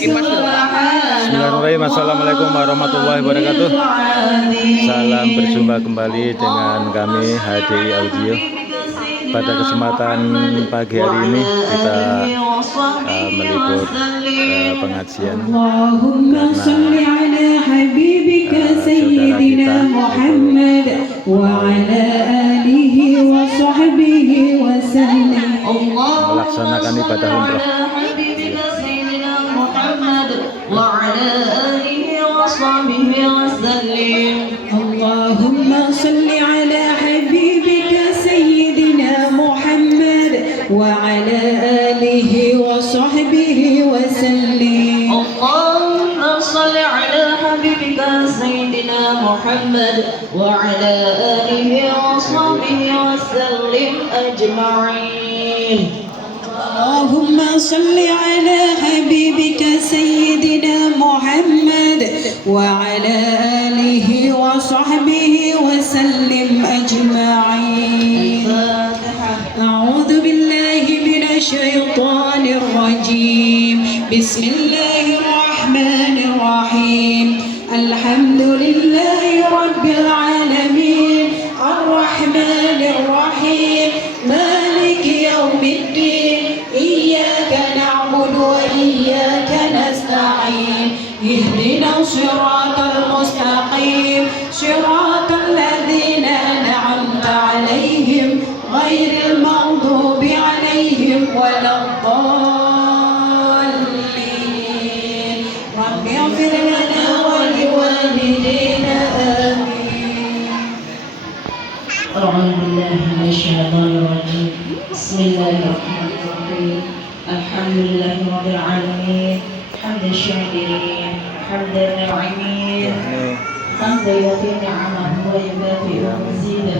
Bismillahirrahmanirrahim. Assalamualaikum warahmatullahi wabarakatuh. Salam berjumpa kembali dengan kami HDI Audio. Pada kesempatan pagi hari ini kita meliput pengajian karena saudara kita melaksanakan ibadah umroh. اللهم صل على حبيبك سيدنا محمد وعلى آله وصحبه وسلم. اللهم صل على حبيبك سيدنا محمد وعلى آله وصحبه وسلم أجمعين. اللهم صل على حبيبك سيدنا محمد وعلى آله وصحبه وسلم أجمعين. أعوذ بالله من الشيطان الرجيم. بسم الله الرحمن الرحيم. الحمد لله رب العالمين الرحمن الرحيم مالك يوم الدين إياك نعبد وإياك نستعين اهدنا الصراط المستقيم صراط الذين أنعمت عليهم غير المغضوب عليهم ولا الضالين. رب اغفر لنا ولوالدينا آمين. أعوذ بالله من الشيطان الرجيم. بسم الله الرحمن الرحيم. الحمد لله رب العالمين حمد الشاكرين حمد الناعمين حمدا يطيب نعمه ويكافئ مزيدا.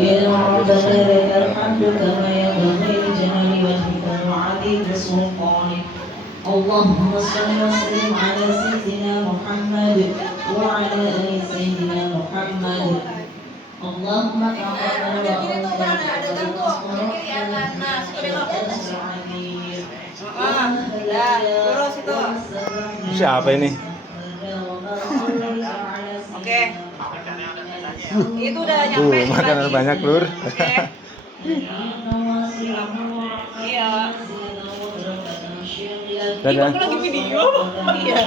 يا ربنا لك الحمد كما ينبغي لجلال وجهك وعظيم سلطانك. اللهم صل وسلم على سيدنا محمد وعلى آل سيدنا محمد. اللهم تقبل Siapa ini? Oke. Itu udah nyampe. Makanan banyak, Lur. Iya. Dadah. Aku lagi video. Iya.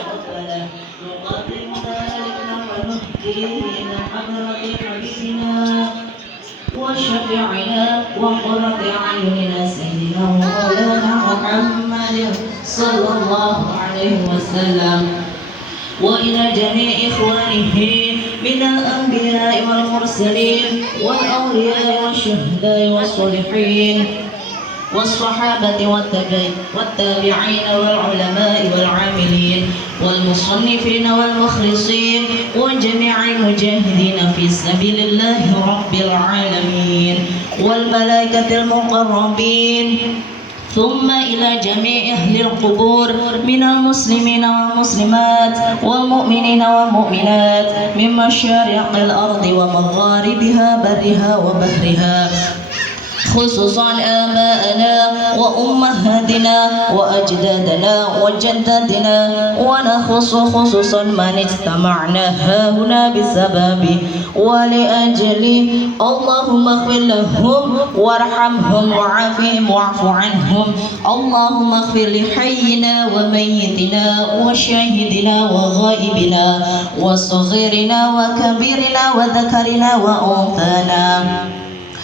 وشفيعنا وقرة أعيننا سيدنا ومولانا محمد صلى الله عليه وسلم وإلى جميع إخوانه من الأنبياء والمرسلين والأولياء والشهداء والصالحين والصحابة والتابعين والعلماء والعاملين والمصنفين والمخلصين وجميع المجاهدين في سبيل الله رب العالمين والملائكة المقربين ثم إلى جميع أهل القبور من المسلمين والمسلمات والمؤمنين والمؤمنات من مشارق الأرض ومغاربها برها وبحرها خصوصا آباءنا وأمهاتنا وأجدادنا وجداتنا ونخص خصوصا من اجتمعنا هنا بسبب ولأجل. اللهم اغفر لهم وارحمهم وعافهم واعف عنهم. اللهم اغفر لحينا وميتنا وشاهدنا وغائبنا وصغيرنا وكبيرنا وذكرنا وأنثانا.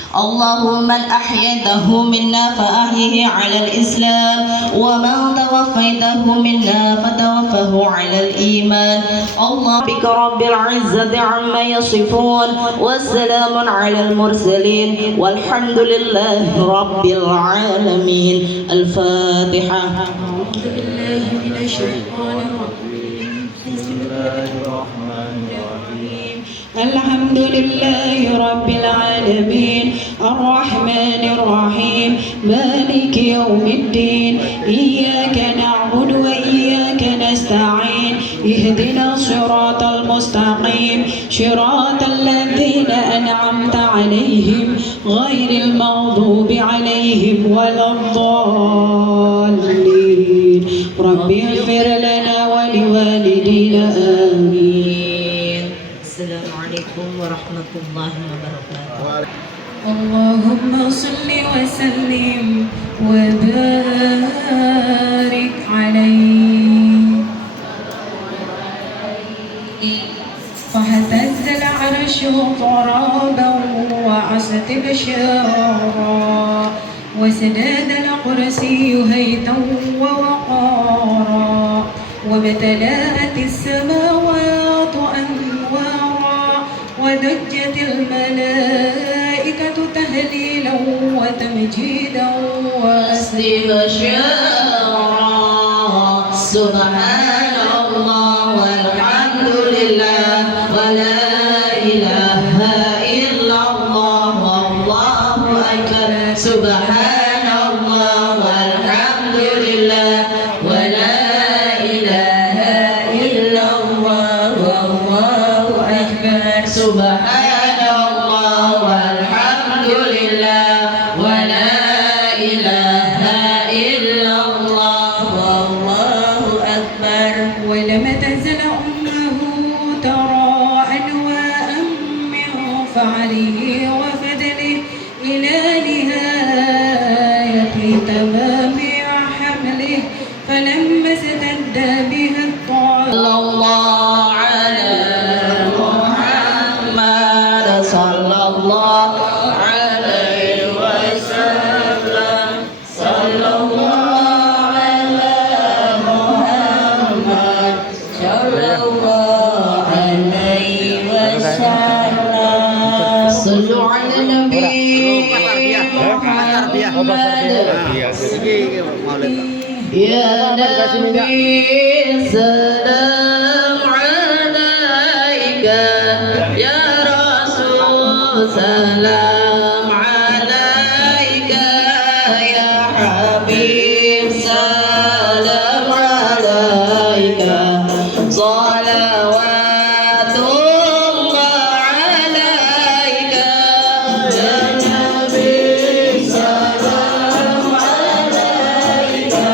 اللهم من أحييته منا فأحيه على الإسلام ومن توفيته منا فتوفه على الإيمان. الله بك رب العزة عما يصفون والسلام على المرسلين والحمد لله رب العالمين. الفاتحة. أعوذ بالله من الشيطان الرجيم. بسم الله الرحمن الرحيم. الحمد لله رب العالمين الرحمن الرحيم مالك يوم الدين إياك نعبد وإياك نستعين اهدنا الصراط المستقيم صراط الذين أنعمت عليهم غير المغضوب عليهم ولا الضالين. رب اغفر لنا ولوالدينا آمين. السلام عليكم ورحمة الله وبركاته. اللهم صل وسلم وبارك عليه. فاهتز العرش اضطرابا وعست بشارا وسداد الكرسي هيتا ووقارا وابتلأت السماوات أنوارا ودجت الملائكة تهليلا وتمجيدا واستبشارا سبحان الله والحمد لله ولا إله إلا الله والله أكبر سبحان الله والحمد لله ولا إله إلا الله والله أكبر سبحان الله والحمد لله ولا إله إلا الله والله أكبر. ولم تزل أمه ترى أنواء من فعله وفضله إلى نهاية تمام حمله فلما استد بها الطاعة صلى الله على محمد صلى الله عليه وسلم صلى الله على محمد صلى الله عليه وسلم صلوا على النبي محمد يا نبي سلام عليك يا رسول سلام عليك يا حبيب سلام عليك صلوات الله عليك يا نبي سلام عليك يا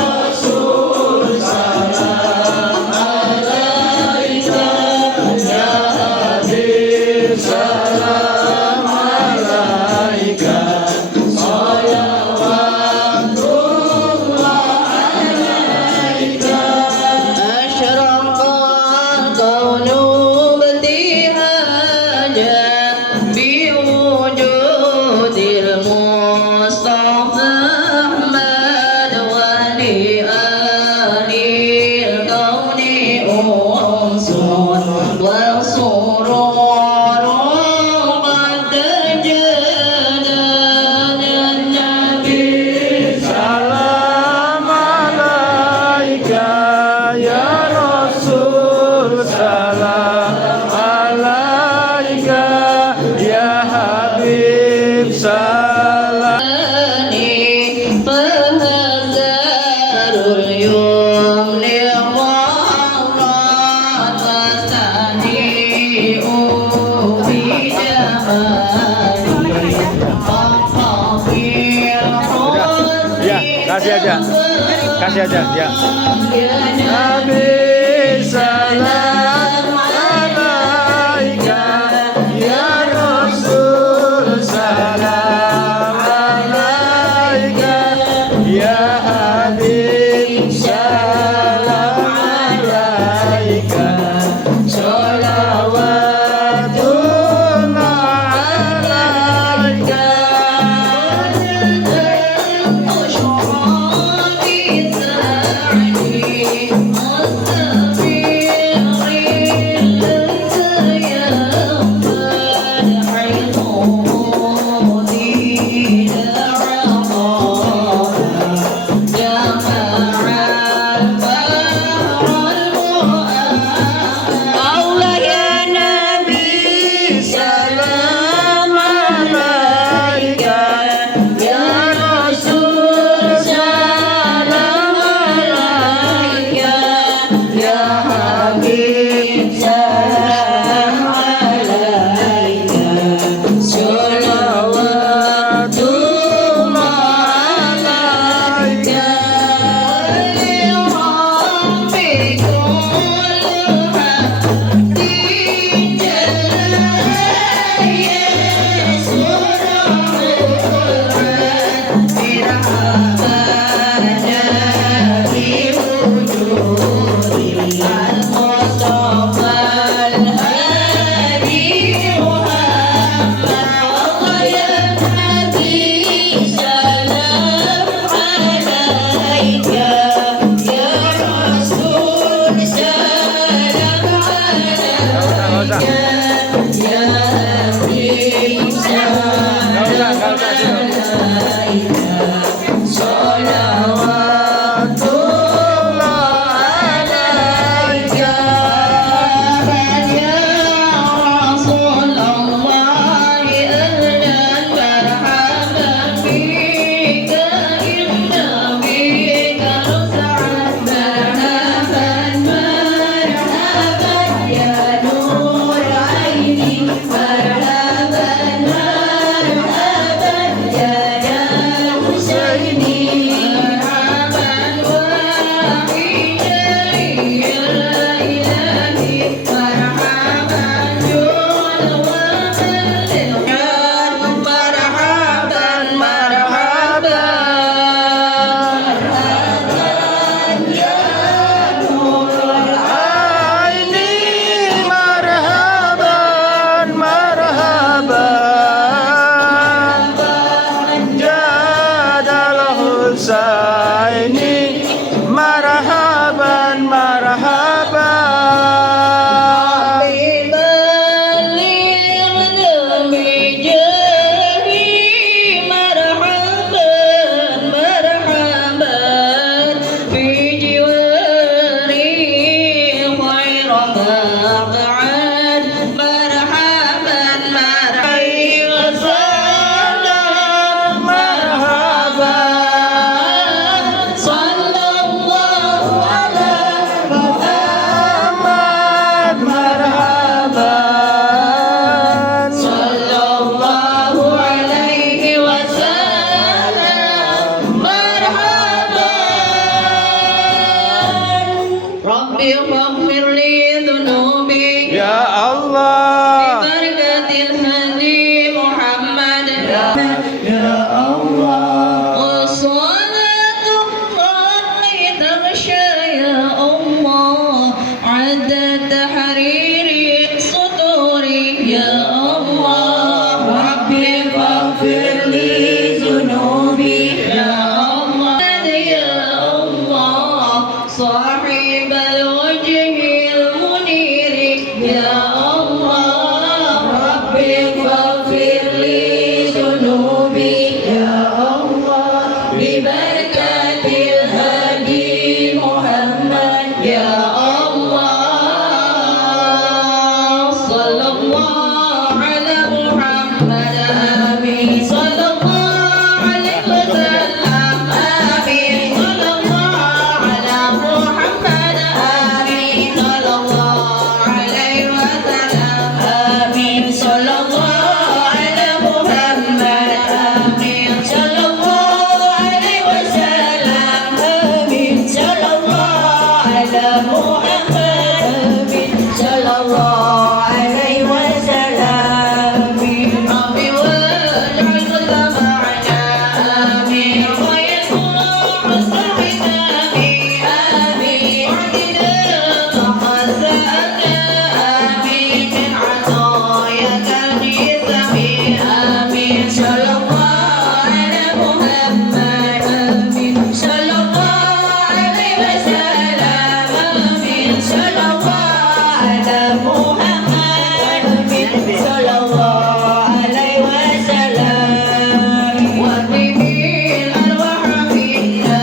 رسول سلام عليك يا حبيب سلام عليك صلوات الله عليك أشرق الكون ابتهاجا بوجود المصطفى أحمد ولآل الكون أنس وسرور قد جانا النبي Salam alaika ya Rasul, salam alaika ya Habib, salam. فهزار اليوم للغرات واستهزئ بجمالي Kasih aja ya. Nabi salam alaika ya Rasul, salam alaika ya Habib, salam alaika sholawatullah alaika. مستغفر ربي فاغفر لي ذنوبي Ya Allah. ببركة الهدي محمد Ya Allah. وصلاة الله تغشى يا الله عدد تحرير صدوري يا الله ربي فاغفر لي ذنوبي يا الله يا الله صاحب الوجه المنير يا الله ربي فاغفر لي ذنوبي يا الله ببركة الهادي محمد يا الله صلى الله على محمد آمين صلى الله عليه وسلم آمين صلى الله على محمد آمين صلى الله عليه وسلم آمين صلى الله على محمد آمين صلى الله عليه وسلم آمين صلى الله على محمد آمين صلى الله عليه وسلم آمين ربي واجعل كل معنا آمين ويكون حسن ختامي آمين وعدنا تحسنا آمين من عطاياك النسمي آمين صلى الله على محمد آمين صلى الله عليه وسلم آمين صلى الله على محمد آمين صلى الله عليه وسلم وارمي الأرواح فينا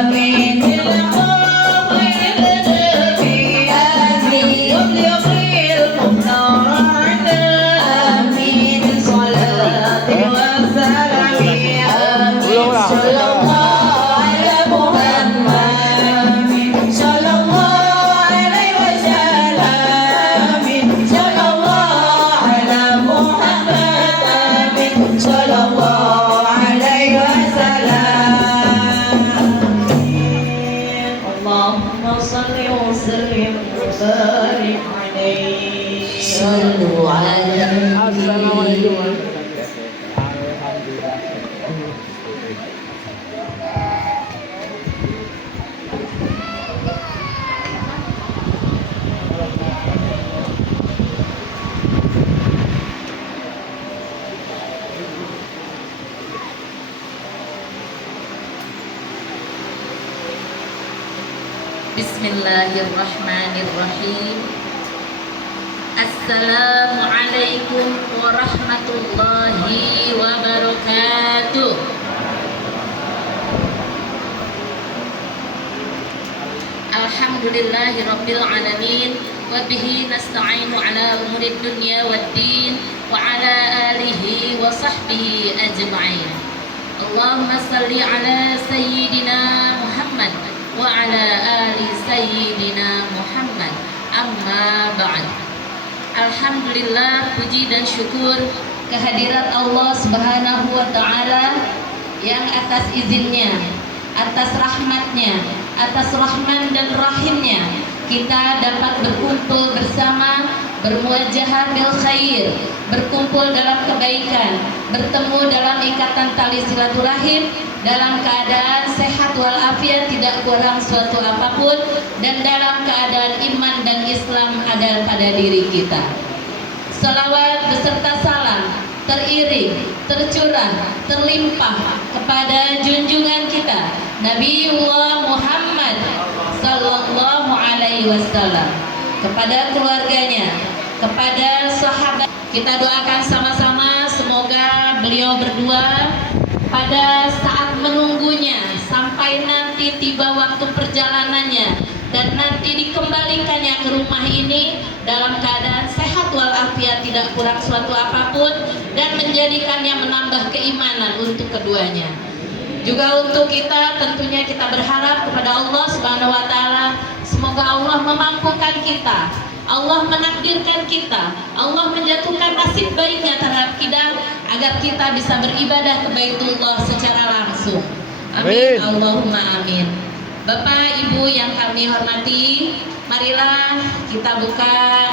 آمين بالخوف النبي آمين وابلغ المختار عنا آمين صلاة وسلام آمين صلى الله على محمد آمين صلى الله عليه وسلم آمين صلى الله على محمد آمين صلى الله عليه وسلم اللهم صل وسلم وبارك عليه صلوا على Assalamualaikum. Bismillahirrahmanirrahim. Assalamualaikum warahmatullahi wabarakatuh. Alhamdulillahi rabbil alamin wa bihi nasta'inu ala umurid dunya waddin wa ala alihi wa sahbihi ajma'in. Allahumma salli ala sayyidina Muhammad wa ala ali sayyidina Muhammad, amma ba'd. Alhamdulillah, puji dan syukur kehadirat Allah Subhanahu wa taala yang atas izinnya, atas rahmatnya, atas rahman dan rahimnya kita dapat berkumpul bersama, bermuajahah bil khair, berkumpul dalam kebaikan, bertemu dalam ikatan tali silaturahim dalam keadaan sehat walafiat, tidak kurang suatu apapun, dan dalam keadaan iman dan Islam ada pada diri kita. Salawat beserta salam teriring, tercurah, terlimpah kepada junjungan kita Nabiullah Muhammad sallallahu alaihi wasallam, kepada keluarganya, kepada sahabat. Kita doakan sama-sama semoga beliau berdua pada saat menunggunya sampai nanti tiba waktu perjalanannya dan nanti dikembalikannya ke rumah ini dalam keadaan sehat walafiat, tidak kurang suatu apapun, dan menjadikannya menambah keimanan untuk keduanya. Juga untuk kita, tentunya kita berharap kepada Allah Subhanahu wa taala, semoga Allah memampukan kita, Allah menakdirkan kita, Allah menjatuhkan nasib baiknya terhadap kita agar kita bisa beribadah ke Baitullah secara langsung. Amin. Amin. Allahumma amin. Bapak Ibu yang kami hormati, marilah kita buka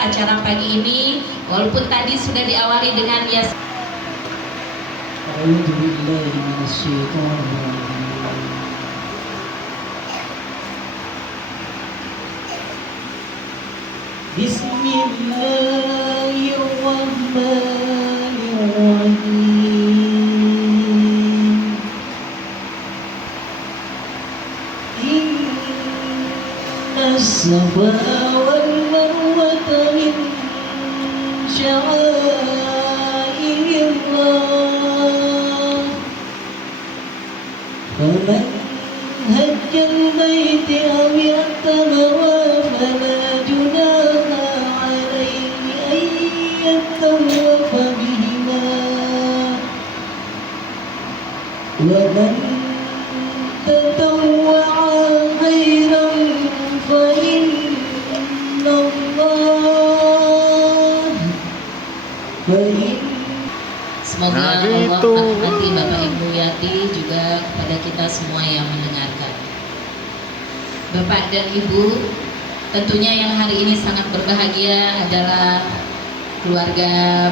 acara pagi ini walaupun tadi sudah diawali dengan ya. أعوذ بالله من الشيطان الرجيم بسم الله الرحمن الرحيم إن الصفا والمروة من شعائر الله فمن هج البيت أو اعتمر فلا جناح عليه أن يطوف بهما ومن تطوع خيرا فإن الله Semoga Nah, Allah gitu. merahmati Bapak Ibu Yati juga kepada kita semua yang mendengarkan. Bapak dan Ibu, tentunya yang hari ini sangat berbahagia adalah keluarga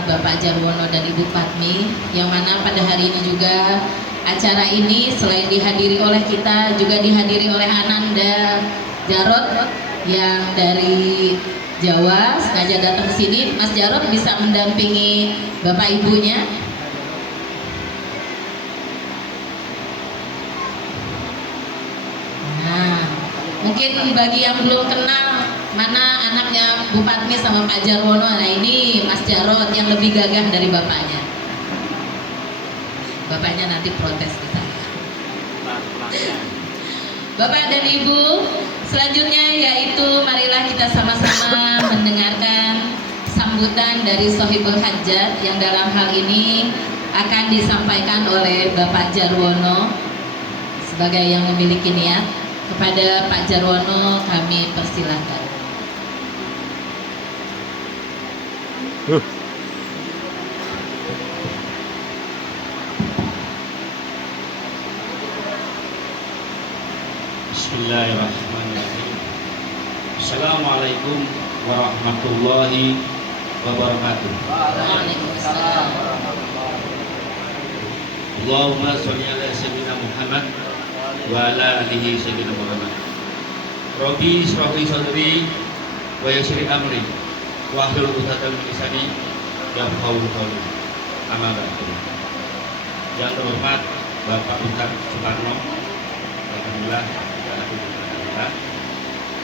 Bapak Jarwono dan Ibu Fatmi, yang mana pada hari ini juga acara ini selain dihadiri oleh kita juga dihadiri oleh Ananda Jarot yang dari Jawa sengaja datang ke sini. Mas Jarot bisa mendampingi Bapak Ibunya. Nah, mungkin bagi yang belum kenal mana anaknya Bu Fatmi sama Pak Jarwono, nah ini Mas Jarot yang lebih gagah dari bapaknya. Bapaknya nanti protes ke saya. Bapak dan Ibu, selanjutnya yaitu marilah kita sama-sama mendengarkan sambutan dari Sohibul Hajat yang dalam hal ini akan disampaikan oleh Bapak Jarwono sebagai yang memiliki niat. Kepada Pak Jarwono kami persilahkan. Bismillahirrahmanirrahim. Assalamualaikum warahmatullahi wabarakatuh. Waalaikumsalam. Allahumma sholli ala sayyidina Muhammad wa ala alihi sayyidina Muhammad. Rabbi shrah li sadri wa yassir li amri wa hlul 'uqdatam min lisani yafqahu qawli. Amma ba'du. Yang terhormat Bapak Ustaz Soekarno, alhamdulillah.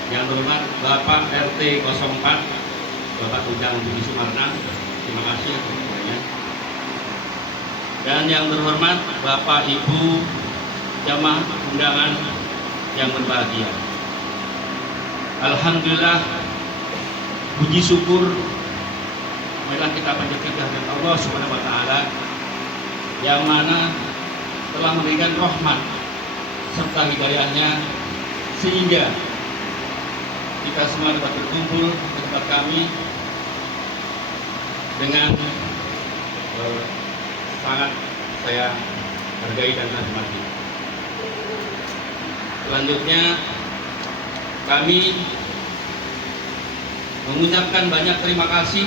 Yang terhormat Bapak RT 04 Bapak Ujang Budi Sumarna, terima kasih semuanya. Dan yang terhormat Bapak Ibu jamaah undangan yang berbahagia. Alhamdulillah, puji syukur marilah kita panjatkan kehadirat Allah Subhanahu wa taala yang mana telah memberikan rahmat serta hidayahnya sehingga kita semua dapat berkumpul di tempat kami dengan sangat saya hargai dan hormati. Selanjutnya kami mengucapkan banyak terima kasih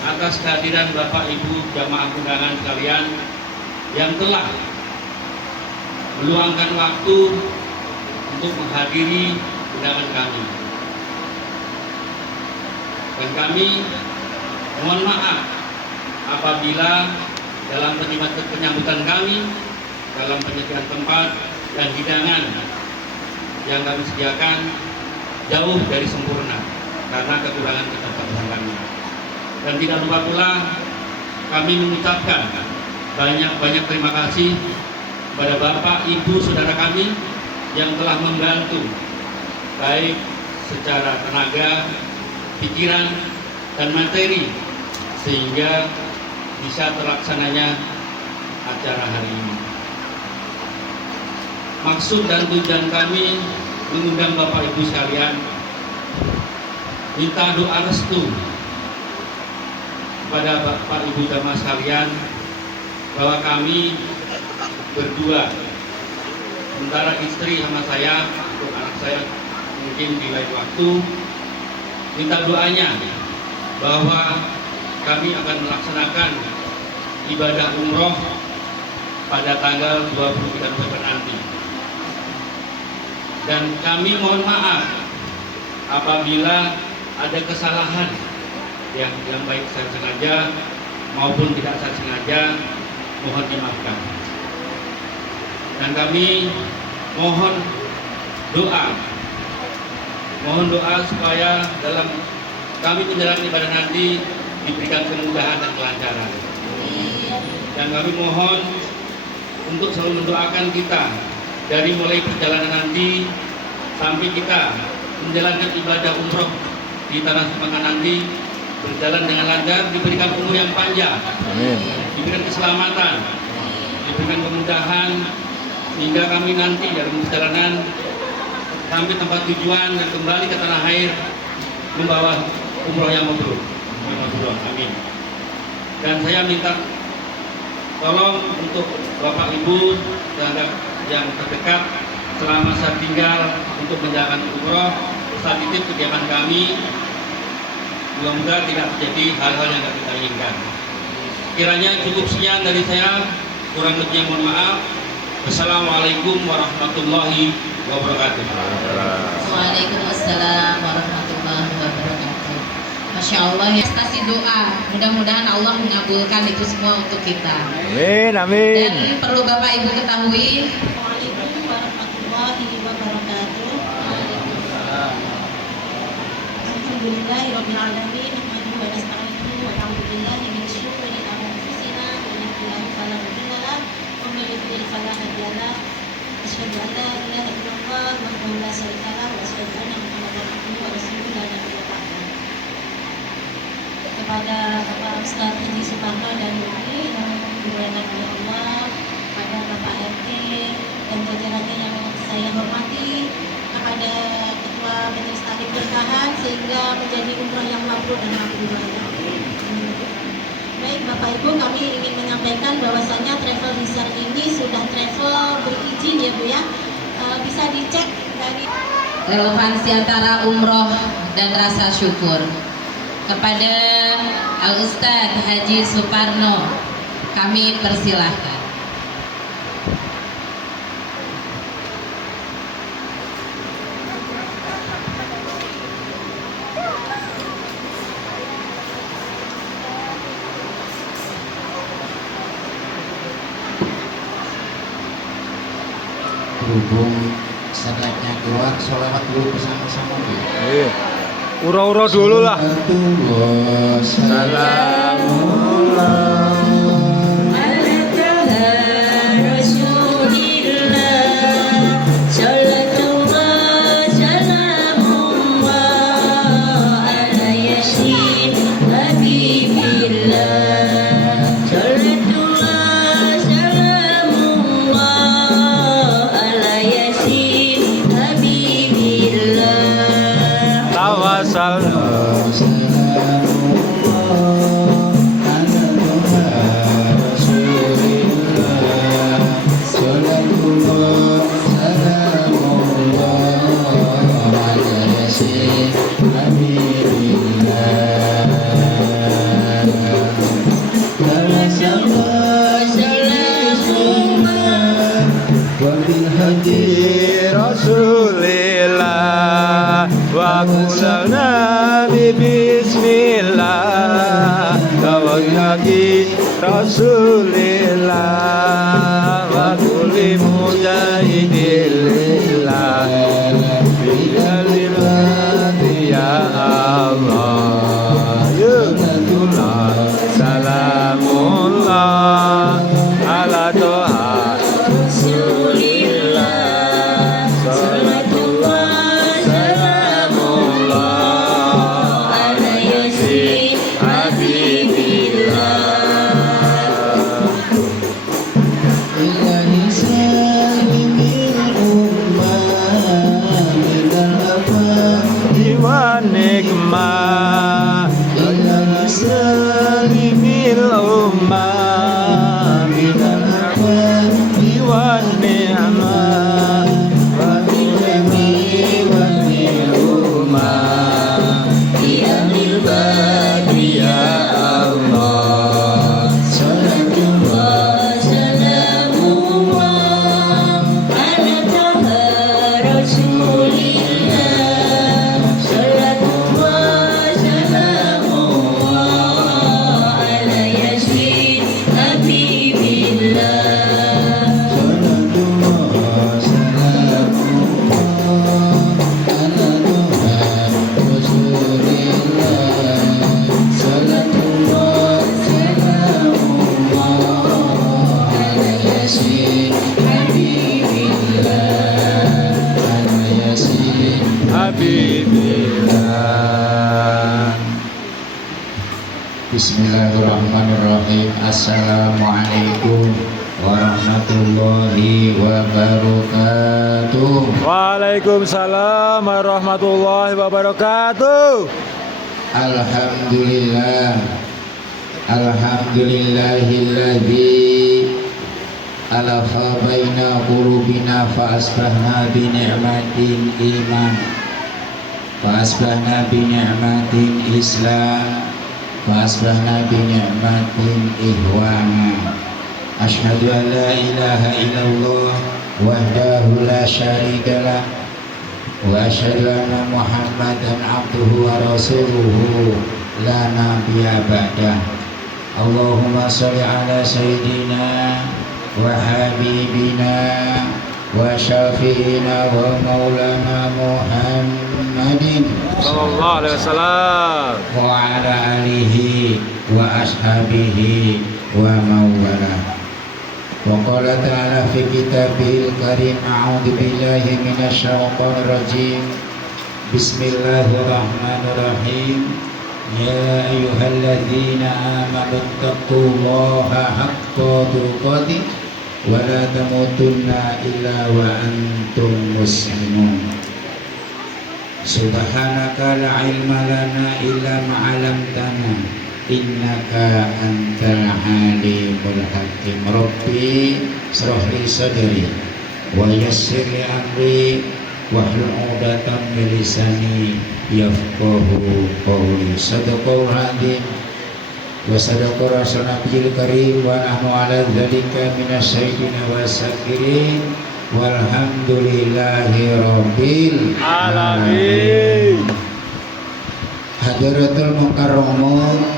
atas kehadiran Bapak Ibu jamaah undangan sekalian yang telah meluangkan waktu untuk menghadiri undangan kami. Dan kami mohon maaf apabila dalam penyambutan kami, dalam penyediaan tempat dan hidangan yang kami sediakan jauh dari sempurna karena kekurangan keterbatasan kami. Dan tidak lupa pula kami mengucapkan banyak terima kasih kepada Bapak, Ibu, Saudara kami yang telah membantu baik secara tenaga, pikiran, dan materi sehingga bisa terlaksananya acara hari ini. Maksud dan tujuan kami mengundang Bapak Ibu sekalian minta doa restu kepada Bapak Ibu jamaah sekalian bahwa kami berdua, sementara istri sama saya, anak saya mungkin di lain waktu, minta doanya bahwa kami akan melaksanakan ibadah umroh pada tanggal 23 November nanti. Dan kami mohon maaf apabila ada kesalahan yang baik secara sengaja maupun tidak secara sengaja, mohon dimaafkan. Dan kami mohon doa supaya dalam kami menjalani ibadah nanti diberikan kemudahan dan kelancaran. Dan kami mohon untuk selalu mendoakan kita dari mulai perjalanan nanti sampai kita menjalankan ibadah umroh di tanah Semangat nanti berjalan dengan lancar, diberikan umur yang panjang, diberikan keselamatan, diberikan kemudahan, sehingga kami nanti dalam perjalanan sampai tempat tujuan dan kembali ke tanah air membawa umroh yang mabrur. Amin. Dan saya minta tolong untuk Bapak Ibu terhadap yang terdekat selama saya tinggal untuk menjalankan umroh, saat titip kegiatan kami, mudah-mudahan tidak terjadi hal-hal yang tidak kita inginkan. Kiranya cukup sekian dari saya, kurang lebihnya mohon maaf. Wassalamualaikum warahmatullahi wabarakatuh. Waalaikumsalam warahmatullahi wabarakatuh. Masya Allah, ya, stasi doa. Mudah-mudahan Allah mengabulkan itu semua untuk kita. Amin, amin. Dan perlu Bapak Ibu ketahui, Waalaikumsalam warahmatullahi wabarakatuh. Alhamdulillahirabbil alamin. Nahmaduhu wa nasta'inuhu wa na'udzu billahi min syururi anfusina wa min sayyi'ati a'malina. Wa may yudlil fala hadiya lahu. Asyhadu an la ilaha illallah wahdahu la syarika lahu wa asyhadu anna Muhammadan abduhu wa rasuluhu la nabiyya ba'dahu. Kepada Bapak Ustaz Haji Suparno dan Ibu yang dimuliakan oleh Allah, kepada Bapak RT dan jajarannya yang saya hormati, kepada Ketua Majelis Taklim Berkahan sehingga menjadi umroh yang mabrur dan makbul. Baik Bapak Ibu, kami ingin menyampaikan bahwasanya travel visa ini sudah travel berizin ya Bu ya. Bisa dicek dari relevansi antara umroh dan rasa syukur. Kepada Al Ustadz Haji Suparno, kami persilahkan. Berhubung saatnya keluar, sholawat dulu bersama-sama. Iya. Ura-ura dulu lah. Salamullah. Rasulillah wa kulana bismillah tawakkali Rasulillah wa kulli mujahidillah bilillah ya Allah yunatullah salamullah ala toha Ilahi Habibillah. Bismillahirrahmanirrahim. Assalamualaikum warahmatullahi wabarakatuh. Waalaikumsalam warahmatullahi wabarakatuh. Alhamdulillah. Alhamdulillahilladzi alafa baina qulubina fa asbahna bi ni'matin iman. Fa asbahna bi ni'matin islam. Fa asbahna bi ni'matin ihwana. Asyhadu an la ilaha illallah wahdahu la syarikalah wa asyhadu anna Muhammadan abduhu wa rasuluhu la nabiyya ba'dah. Allahumma sholli ala sayyidina wa habibina wa syafi'ina wa maulana Muhammadin Sallallahu alaihi wasallam. wa ala alihi wa ashabihi wa mawala. Wa qala ta'ala fi kitabihil karim a'udzu billahi minasy syaithanir rajim. Bismillahirrahmanirrahim. Ya ayyuhalladzina amanu taqullaha haqqa tuqatih wa la tamutunna illa wa antum muslimun. Subhanaka la ilma lana illa ma 'allamtana innaka antal alimul hakim. Rabbi shrah li sadri wa yassir li amri wahlul 'uqdatam min lisani yafqahu qawli. Sadaqallahul azim wa sadaqa rasulun nabiyil karim wa nahnu ala dzalika minasyaitina wasyakirin walhamdulillahi rabbil alamin. Hadaratul mukarramun,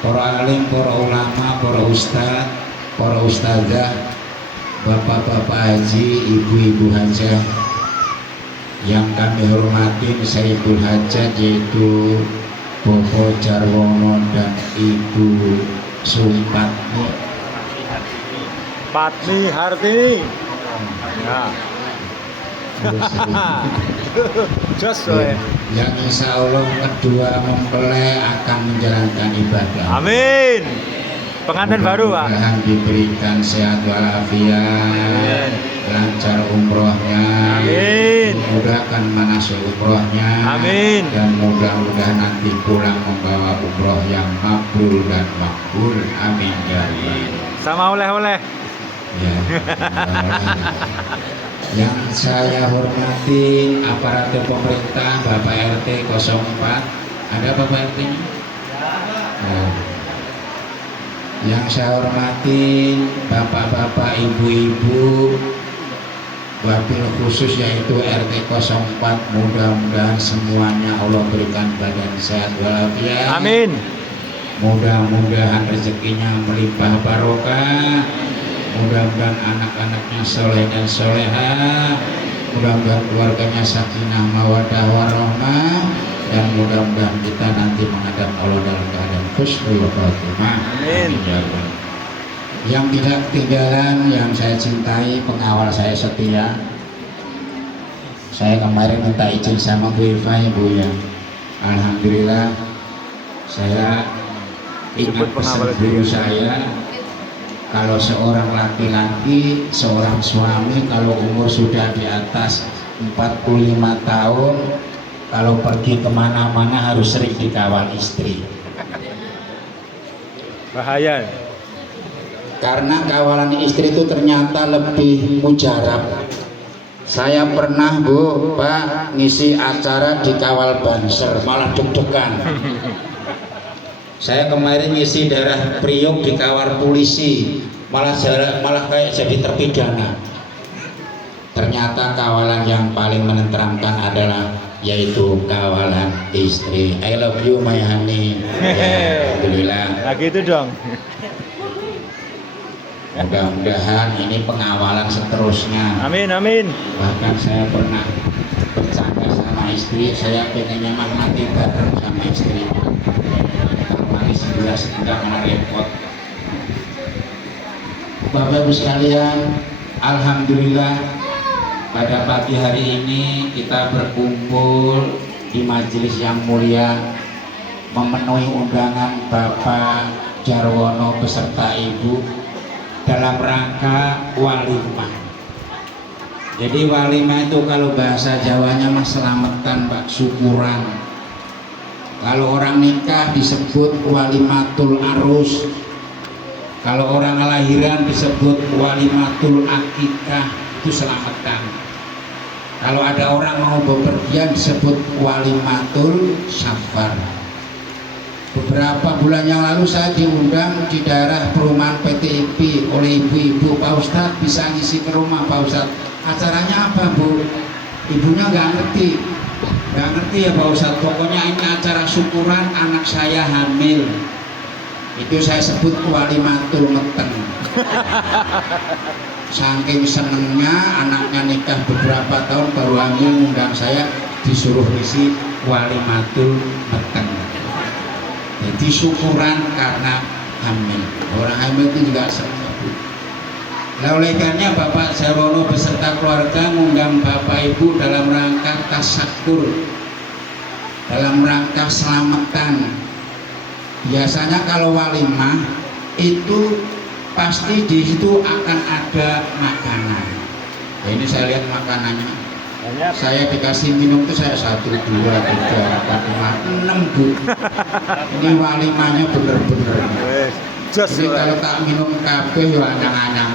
para alim, para ulama, para ustaz, para ustazah, bapak-bapak haji, ibu-ibu hajah yang kami hormatin, Sayyidul Hajat yaitu Bapak Jarwono dan Ibu Sumpatni Patni Hartini. Ya. Just yang insya Allah kedua mempelai akan menjalankan ibadah. Amin. Pengantin baru, Pak. Mudah-mudahan diberikan sehat walafiat, lancar umrohnya, Amin. mudahkan manasik umrohnya, Amin. dan mudah-mudahan nanti pulang membawa umroh yang makbul dan makbul. Amin ya Rabbal. Sama oleh-oleh. Ya. Yang saya hormati aparatur pemerintah, Bapak RT 04. Ada Bapak RT-nya? Nah. Yang saya hormati bapak-bapak, ibu-ibu, wabil khusus yaitu RT 04. Mudah-mudahan semuanya Allah berikan badan sehat walafiat. Amin. Mudah-mudahan rezekinya melimpah barokah. Mudah-mudahan anak-anaknya soleh dan soleha. Mudah-mudahan keluarganya sakinah mawaddah warahmah. Dan mudah-mudahan kita nanti menghadap Allah dalam keadaan husnul khotimah. Amin. Yang tidak ketinggalan, yang saya cintai, pengawal saya setia. Saya kemarin minta izin sama Bu Iva ya Bu ya. Alhamdulillah saya ingat pesan guru saya, kalau seorang laki-laki, seorang suami kalau umur sudah di atas 45 tahun, kalau pergi kemana-mana harus sering dikawal istri. Bahaya. Karena kawalan istri itu ternyata lebih mujarab. Saya pernah Bu, Pak, ngisi acara di kawal Banser, malah deg-degan. Saya kemarin ngisi daerah Priok di kawal polisi, malah kayak jadi terpidana. Ternyata kawalan yang paling menenteramkan adalah yaitu kawalan istri. I love you my honey. Ya, alhamdulillah. Nah gitu dong. Mudah-mudahan ini pengawalan seterusnya. Amin, amin. Bahkan saya pernah bercanda sama istri, saya pengennya mati bareng sama istri. Mati 11 tidak malah repot. Bapak Ibu sekalian, alhamdulillah pada pagi hari ini kita berkumpul di majelis yang mulia memenuhi undangan Bapak Jarwono beserta Ibu dalam rangka walimah. Jadi walimah itu kalau bahasa Jawanya mas selamatan, Pak, syukuran. Kalau orang nikah disebut walimatul arus. Kalau orang lahiran disebut walimatul akikah, itu selamatan. Kalau ada orang mau bepergian disebut walimatul safar. Beberapa bulan yang lalu saya diundang di daerah perumahan PTIP oleh ibu-ibu. Pak Ustadz bisa ngisi ke rumah, Pak Ustadz. Acaranya apa, Bu? Ibunya nggak ngerti ya Pak Ustadz. Pokoknya ini acara syukuran anak saya hamil. Itu saya sebut walimatul meteng. Saking senengnya anaknya nikah beberapa tahun baru hamil, ngundang saya disuruh isi walimatul meteng. Jadi syukuran karena hamil. Orang hamil itu juga senang. Nah, oleh karena Bapak Jarwono beserta keluarga mengundang Bapak Ibu dalam rangka tasakur, dalam rangka selamatan. Biasanya kalau walimah itu pasti di situ akan ada makanan. Nah, ini saya lihat makanannya. Saya dikasih minum itu saya 1, 2, 3, 4, 5, 6 Bu. Ini walimahnya bener-bener. Jadi kalau tak minum kabeh ya anyang-anyang.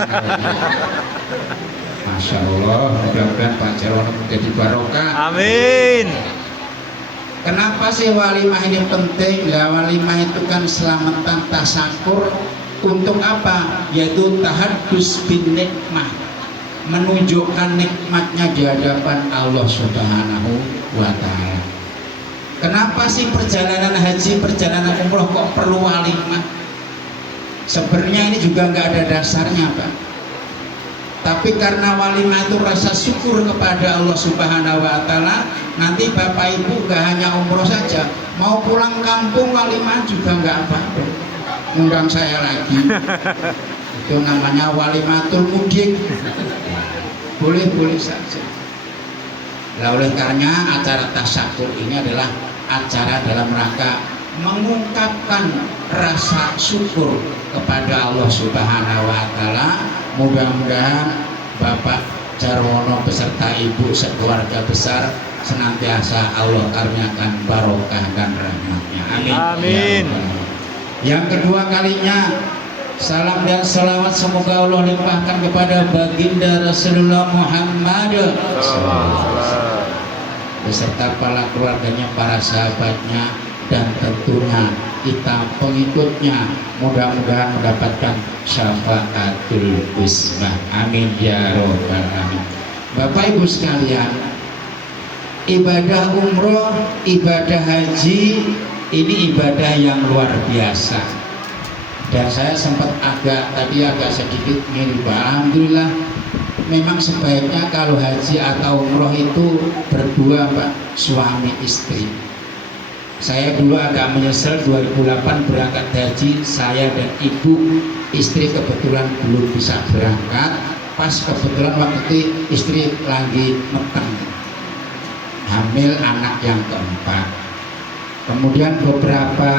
Masya Allah, mudah-mudahan Pak Jarwono menjadi barokah. Amin. Kenapa sih walimah ini penting? Ya walimah itu kan selamatan tasakur. Untuk apa? Yaitu tahaddus bin nikmah, menunjukkan nikmatnya di hadapan Allah Subhanahu wa Ta'ala. Kenapa sih perjalanan haji, perjalanan umroh kok perlu walimah? Sebenarnya ini juga nggak ada dasarnya, Pak. Tapi karena walimah itu rasa syukur kepada Allah Subhanahu wa Ta'ala, nanti Bapak Ibu nggak hanya umroh saja, mau pulang kampung walimah juga nggak apa-apa. Undang saya lagi. Itu namanya walimatul mudik. Boleh-boleh saja. Nah, oleh karena acara tasyakur ini adalah acara dalam rangka mengungkapkan rasa syukur kepada Allah Subhanahu wa Ta'ala. Mudah-mudahan Bapak Jarwono beserta Ibu sekeluarga besar senantiasa Allah karuniakan barokah dan rahmatnya. Amin. Amin. Yang kedua kalinya, salam dan salawat semoga Allah limpahkan kepada baginda Rasulullah Muhammad beserta para keluarganya, para sahabatnya, dan tentunya kita pengikutnya. Mudah-mudahan mendapatkan syafaatul uzmah. Amin ya robbal alamin. Bapak Ibu sekalian, ibadah umroh, ibadah haji ini ibadah yang luar biasa. Dan saya sempat agak sedikit ngiri, Pak. Alhamdulillah memang sebaiknya kalau haji atau umroh itu berdua, Pak, suami istri. Saya dulu agak menyesal 2008 berangkat haji, saya dan ibu, istri kebetulan belum bisa berangkat. Pas kebetulan waktu itu istri lagi meteng, hamil anak yang keempat. Kemudian beberapa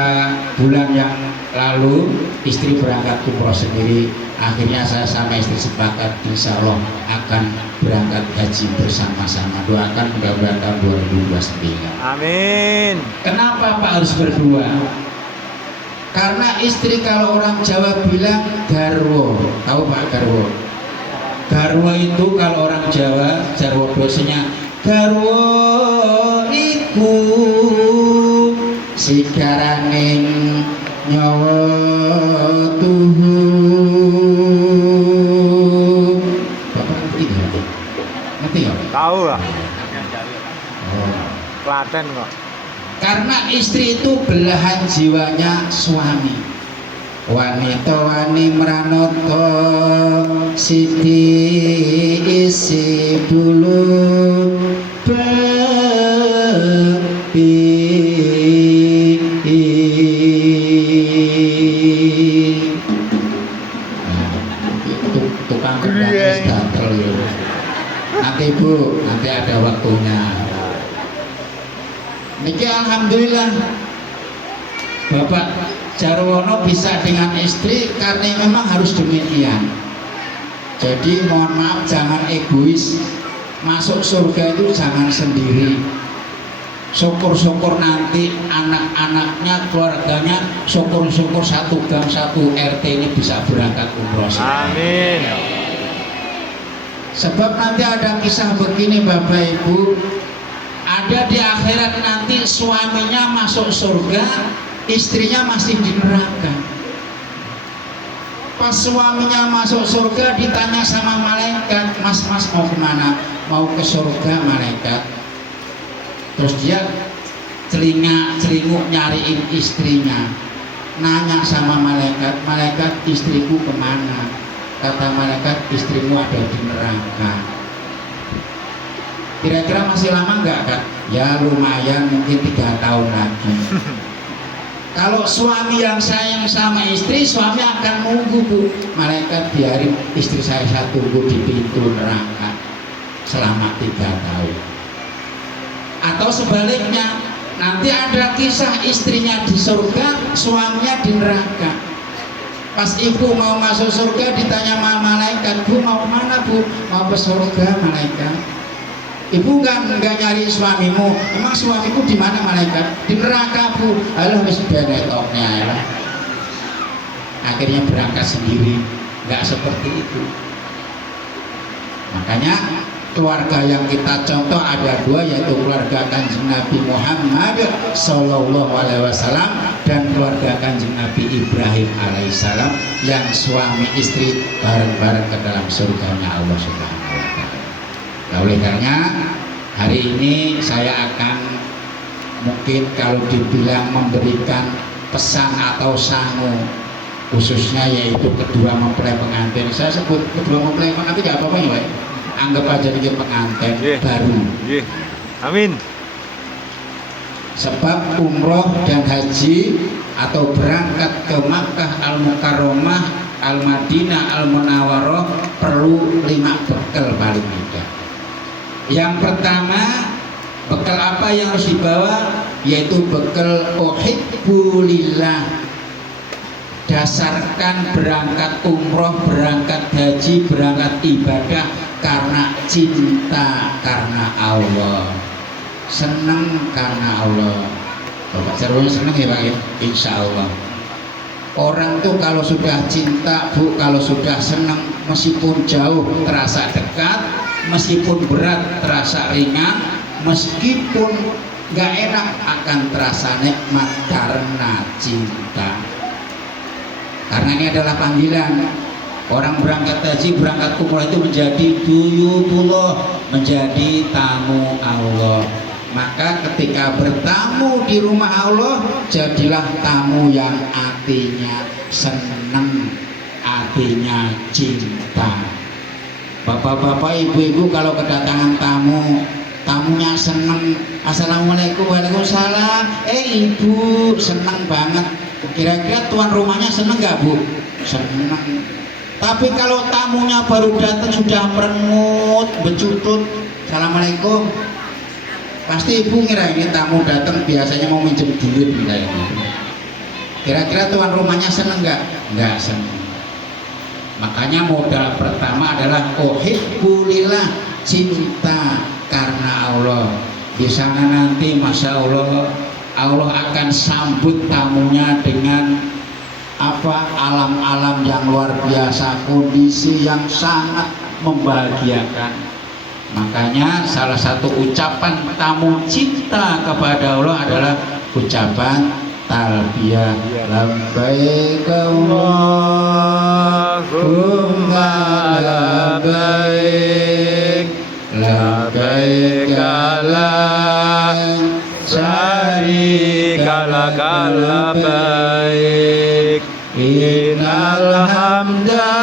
bulan yang lalu istri berangkat umroh sendiri. Akhirnya saya sama istri sepakat insya Allah akan berangkat haji bersama-sama. Doakan mudah-mudahan tahun 2029. Amin. Kenapa Pak harus berdua? Karena istri kalau orang Jawa bilang garwo. Tahu Pak garwo? Garwo itu kalau orang Jawa, jarwo dosanya garwo iku sikaraning nyawa tuhu. Bapak ngerti nggak? Ngerti nggak? Tahu lah. Oh. Klaten kok. Karena istri itu belahan jiwanya suami. Wanita wani meranoto siti isi dulu tukang nanti Bu waktunya. Niki alhamdulillah Bapak Jarwono bisa dengan istri karena memang harus demikian. Jadi mohon maaf, jangan egois. Masuk surga itu jangan sendiri. Syukur-syukur nanti anak-anaknya, keluarganya, syukur-syukur satu gang satu RT ini bisa berangkat umroh. Amin. Sebab nanti ada kisah begini Bapak Ibu, ada di akhirat nanti suaminya masuk surga, istrinya masih di neraka. Pas suaminya masuk surga ditanya sama malaikat, mas mau kemana? Mau ke surga malaikat. Terus dia celinguk nyariin istrinya, nanya sama malaikat, malaikat istriku kemana? Kata malaikat, istrimu ada di neraka. Kira-kira masih lama nggak Kak? Ya lumayan, mungkin 3 tahun lagi. Kalau suami yang sayang sama istri, suami akan nunggu Bu. Malaikat biarin istri saya tunggu di pintu neraka selama 3 tahun. Atau sebaliknya, nanti ada kisah istrinya di surga, suaminya di neraka. Pas ibu mau masuk surga ditanya sama malaikat, Bu mau kemana Bu? Mau ke surga malaikat. Ibu enggak nyari suamimu, emang suamiku di mana malaikat? Di neraka Bu. Alah wis benetoknya ya. Akhirnya berangkat sendiri, enggak seperti itu. Makanya keluarga yang kita contoh ada 2, yaitu keluarga Kanjeng Nabi Muhammad Sallallahu Alaihi Wasallam dan keluarga Kanjeng Nabi Ibrahim Alaihissalam yang suami istri bareng-bareng ke dalam surganya Allah Subhanahu Wa Taala. Nah, oleh karena hari ini saya akan mungkin kalau dibilang memberikan pesan atau sangu khususnya yaitu kedua mempelai pengantin. Saya sebut kedua mempelai pengantin tidak apa-apa ya Pak. Anggap aja dia pengantin baru. Amin. Sebab umroh dan haji atau berangkat ke Makkah Al-Mukarramah, Al-Madinah, Al-Munawwarah perlu 5 bekal paling tidak. Yang pertama, bekal apa yang harus dibawa? Yaitu bekal uhibbulillah. Dasarkan berangkat umroh, berangkat haji, berangkat ibadah karena cinta karena Allah, senang karena Allah. Bapak Jarwono senang ya Pak ya? Insya Allah. Orang tuh kalau sudah cinta Bu, kalau sudah senang, meskipun jauh terasa dekat, meskipun berat terasa ringan, meskipun gak enak akan terasa nikmat karena cinta. Karena ini adalah panggilan. Orang berangkat haji, berangkat umrah itu menjadi duyutullah, menjadi tamu Allah. Maka ketika bertamu di rumah Allah, jadilah tamu yang hatinya senang, hatinya cinta. Bapak-bapak, ibu-ibu kalau kedatangan tamu, tamunya senang, assalamualaikum, waalaikumsalam. Ibu senang banget. Kira-kira tuan rumahnya senang nggak Bu? Senang. Tapi kalau tamunya baru datang sudah merengut, becutut, assalamualaikum, pasti ibu ngira ini tamu datang biasanya mau minjem duit gitu. Kira-kira tuan rumahnya senang nggak? Nggak senang. Makanya modal pertama adalah uhibbulillah, cinta karena Allah. Di sana nanti masya Allah, Allah akan sambut tamunya dengan alam-alam yang luar biasa, kondisi yang sangat membahagiakan. Makanya salah satu ucapan tamu cinta kepada Allah adalah ucapan talbiyah, labbaik Allahumma labbaik, labbaik la syarika laka labbaik, innal hamda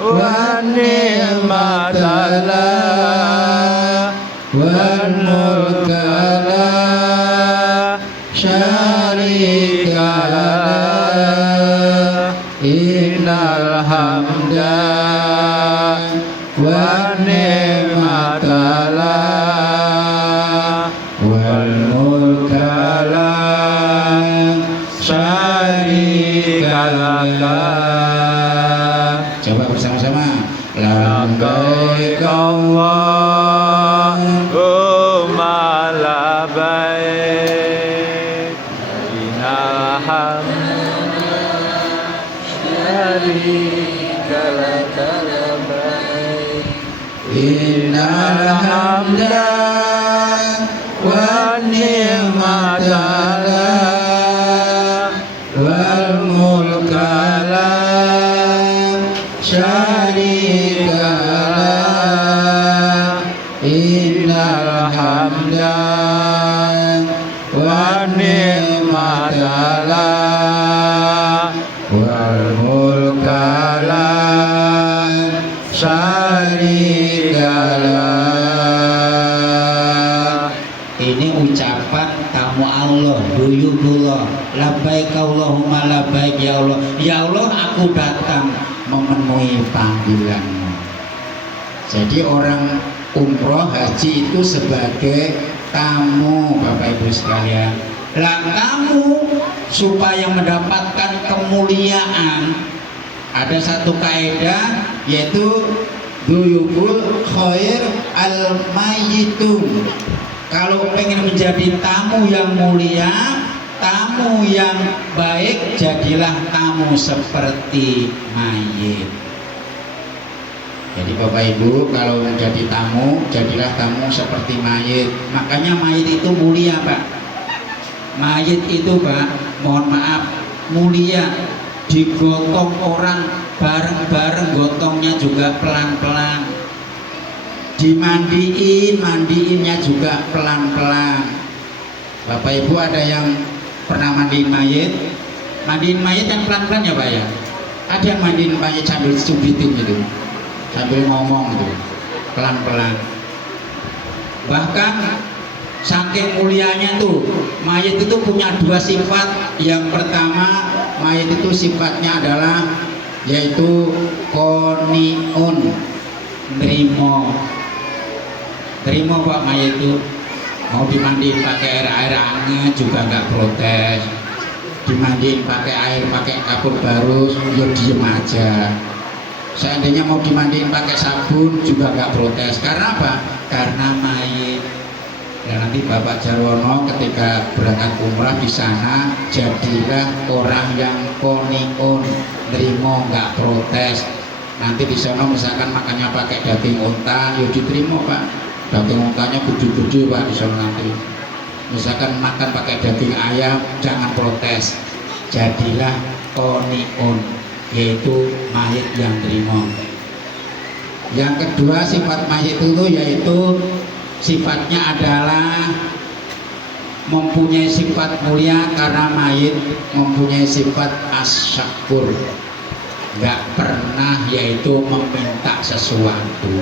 wa ni'mata lak wal mulka la syarika lak, innal hamda wa ni'mata lak hamdan wa ni'matala wal mulkala syarikala. Ini ucapan tamu Allah, duyulullah, labbaik Allahumma labbaik ya Allah. Ya Allah, aku datang memenuhi panggilanmu. Jadi orang umroh haji itu sebagai tamu, Bapak Ibu sekalian. Lah tamu supaya mendapatkan kemuliaan, ada satu kaidah yaitu duyubul khair al mayyitun. Kalau pengen menjadi tamu yang mulia, tamu yang baik, jadilah tamu seperti mayit. Jadi Bapak Ibu, kalau menjadi tamu, jadilah tamu seperti mayit. Makanya mayit itu mulia, Pak. Mayit itu, Pak, mohon maaf, mulia. Digotong orang bareng-bareng, gotongnya juga pelan-pelan. Mandiinnya juga pelan-pelan. Bapak Ibu ada yang pernah mandiin mayit? Mandiin mayit kan pelan-pelan ya Pak ya? Ada yang mandiin mayit sambil subitin gitu, sambil ngomong gitu, pelan-pelan. Bahkan saking mulianya tuh, mayit itu punya dua sifat. Yang pertama, mayit itu sifatnya adalah yaitu koniun, terima Pak. Mayit itu mau dimandiin pakai air hangat juga nggak protes, dimandiin pakai air pakai kapur baru ya diem aja. Seandainya mau dimandiin pakai sabun juga nggak protes. Karena apa? Karena mayit. Dan nanti Bapak Jarwono ketika berangkat umrah di sana, jadilah orang yang koniun, terima nggak protes. Nanti di sana misalkan makannya pakai daging unta, ya diterima Pak. Daging untanya gede-gede Pak di sana nanti. Misalkan makan pakai daging ayam, jangan protes. Jadilah koniun, yaitu mayit yang terima. Yang kedua sifat mayit itu yaitu sifatnya adalah mempunyai sifat mulia, karena mayit mempunyai sifat asyakur, nggak pernah yaitu meminta sesuatu.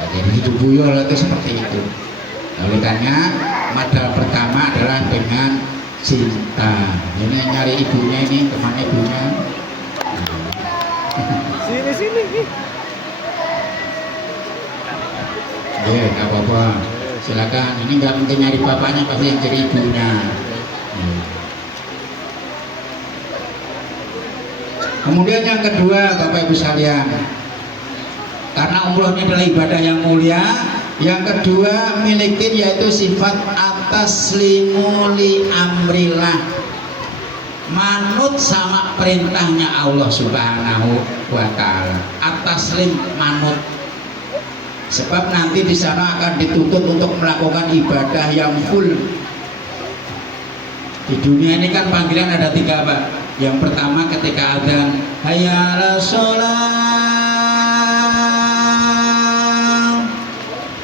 Nah, jadi hidup buyul itu seperti itu. Oleh karena modal pertama adalah dengan cinta. Ini nyari ibunya, ini kemana ibunya? Sini. Ya, nggak apa-apa. Silakan. Ini nggak mungkin nyari bapaknya, pasti yang cari ibunya. Kemudian yang kedua, Bapak Ibu sekalian, karena umroh ini adalah ibadah yang mulia. Yang kedua miliki yaitu sifat atas limuli amrillah, manut sama perintahnya Allah Subhanahu wa Ta'ala. Atas lim, manut. Sebab nanti di sana akan dituntut untuk melakukan ibadah yang full. Di dunia ini kan panggilan ada 3 Pak. Yang pertama ketika adzan, hayya 'alas shalah.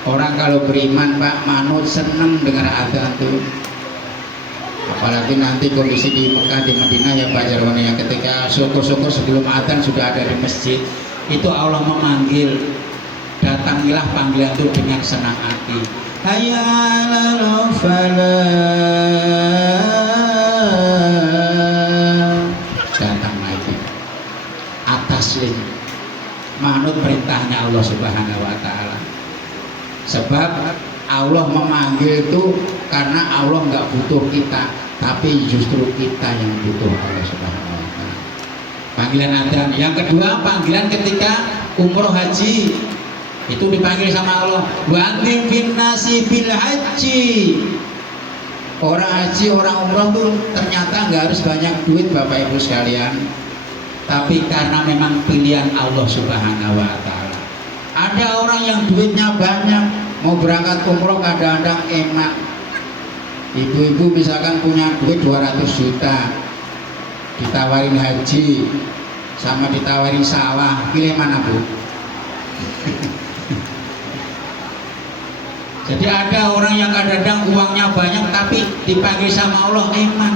Orang kalau beriman Pak, manut, seneng dengar adzan tuh. Apalagi nanti kondisi di Mekah, di Madinah ya Pak Jarwono, yang ketika syukur-syukur sebelum adzan sudah ada di masjid, itu Allah memanggil. Datangilah panggilan itu dengan senang hati. Hayya 'alal falah. Datang lagi. Atas lim, manut perintahnya Allah Subhanahu wa Ta'ala. Sebab Allah memanggil itu karena Allah nggak butuh kita, tapi justru kita yang butuh Allah Subhanahu wa Ta'ala. Panggilan adzan. Yang kedua, panggilan ketika umroh haji. Itu dipanggil sama Allah, wa anzim fin nasi bil haji. Orang haji, orang umroh tuh ternyata nggak harus banyak duit Bapak Ibu sekalian, tapi karena memang pilihan Allah Subhanahu wa Ta'ala. Ada orang yang duitnya banyak, mau berangkat umroh kadang-kadang enak. Ibu-ibu misalkan punya duit 200 juta, ditawarin haji sama ditawarin sawah, pilih mana Bu? Jadi ada orang yang kadang-kadang uangnya banyak tapi dipanggil sama Allah iman.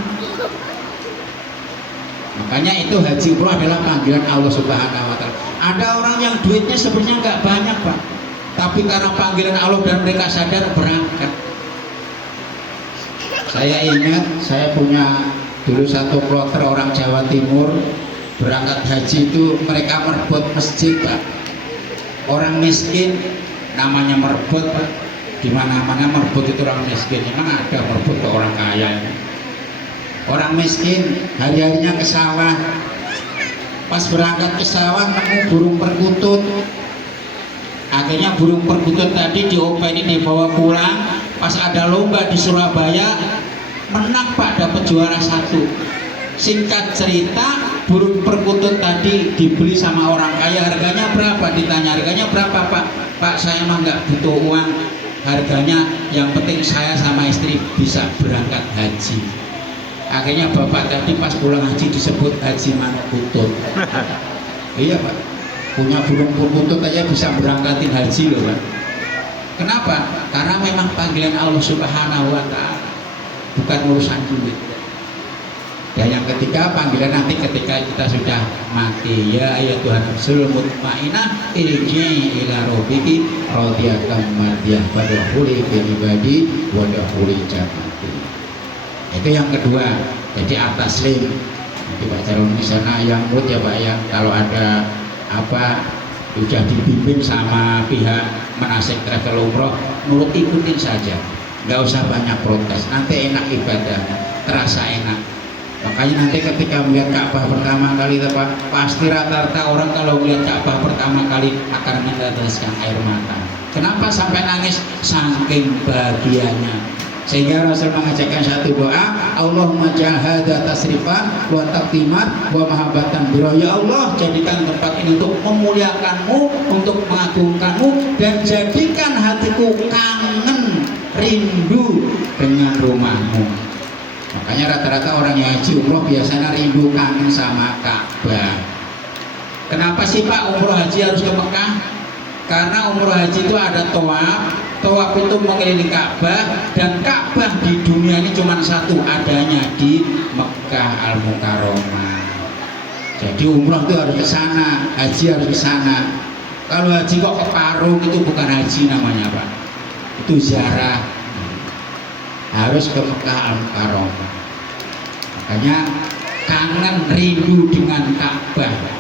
Makanya itu haji umroh adalah panggilan Allah Subhanahu wa Ta'ala. Ada orang yang duitnya sebenarnya nggak banyak Pak, tapi karena panggilan Allah dan mereka sadar berangkat. Saya ingat saya punya dulu satu kloter orang Jawa Timur berangkat haji itu mereka merebut masjid Pak. Orang miskin namanya merebut Pak. Di mana-mana merebut itu orang miskin. Memang ada merebut ke orang kaya. Orang miskin hari-harinya ke sawah. Pas berangkat ke sawah nemu burung perkutut. Akhirnya burung perkutut tadi diopeni dibawa pulang. Pas ada lomba di Surabaya menang Pak, dapat juara 1. Singkat cerita, burung perkutut tadi dibeli sama orang kaya. Harganya berapa? Ditanya harganya berapa Pak? Pak, saya emang nggak butuh uang. Harganya yang penting saya sama istri bisa berangkat haji. Akhirnya bapak tadi pas pulang haji disebut Haji Manuk Kutut. Iya Pak, punya burung perkutut aja bisa berangkatin haji loh Pak. Kenapa? Karena memang panggilan Allah Subhanahu wa Ta'ala, bukan urusan duit. Dan yang ketiga, panggilan nanti ketika kita sudah mati. Ya ayyatuhan nafsul mutmainnah irji'i ila rabbiki radiyatan mardiyah fadkhuli fi ibadi wadkhuli jannati. Itu yang kedua. Jadi at-taslim. Nanti Pak Jarun di sana yang mood ya Pak ya. Kalau ada apa sudah dibimbing sama pihak manasik travel umroh, nurut ikutin saja. Nggak usah banyak protes. Nanti enak ibadah, terasa enak. Makanya nanti ketika melihat Ka'bah pertama kali Pak, pasti rata-rata orang kalau melihat Ka'bah pertama kali akan meneteskan air mata. Kenapa sampai nangis? Saking bahagianya. Sehingga Rasul mengajarkan satu doa, Allahumma ja'al hadza tasrifan wa taqdiman wa mahabbatan biro. Ya Allah, jadikan tempat ini untuk memuliakanmu, untuk mengagungkanmu, dan jadikan hatiku kangen, rindu dengan rumahmu. Makanya rata-rata orang yang haji umroh biasanya rindu kangen sama Ka'bah. Kenapa sih Pak umroh haji harus ke Mekah? Karena umroh haji itu ada tawaf. Tawaf itu mengelilingi Ka'bah, dan Ka'bah di dunia ini cuma satu, adanya di Mekah Al-Mukarramah. Jadi umroh itu harus ke sana, haji harus ke sana. Kalau haji kok ke Parung itu bukan haji namanya Pak. Itu ziarah. Harus ke Mekah Al-Mukarramah. Makanya kangen rindu dengan Ka'bah.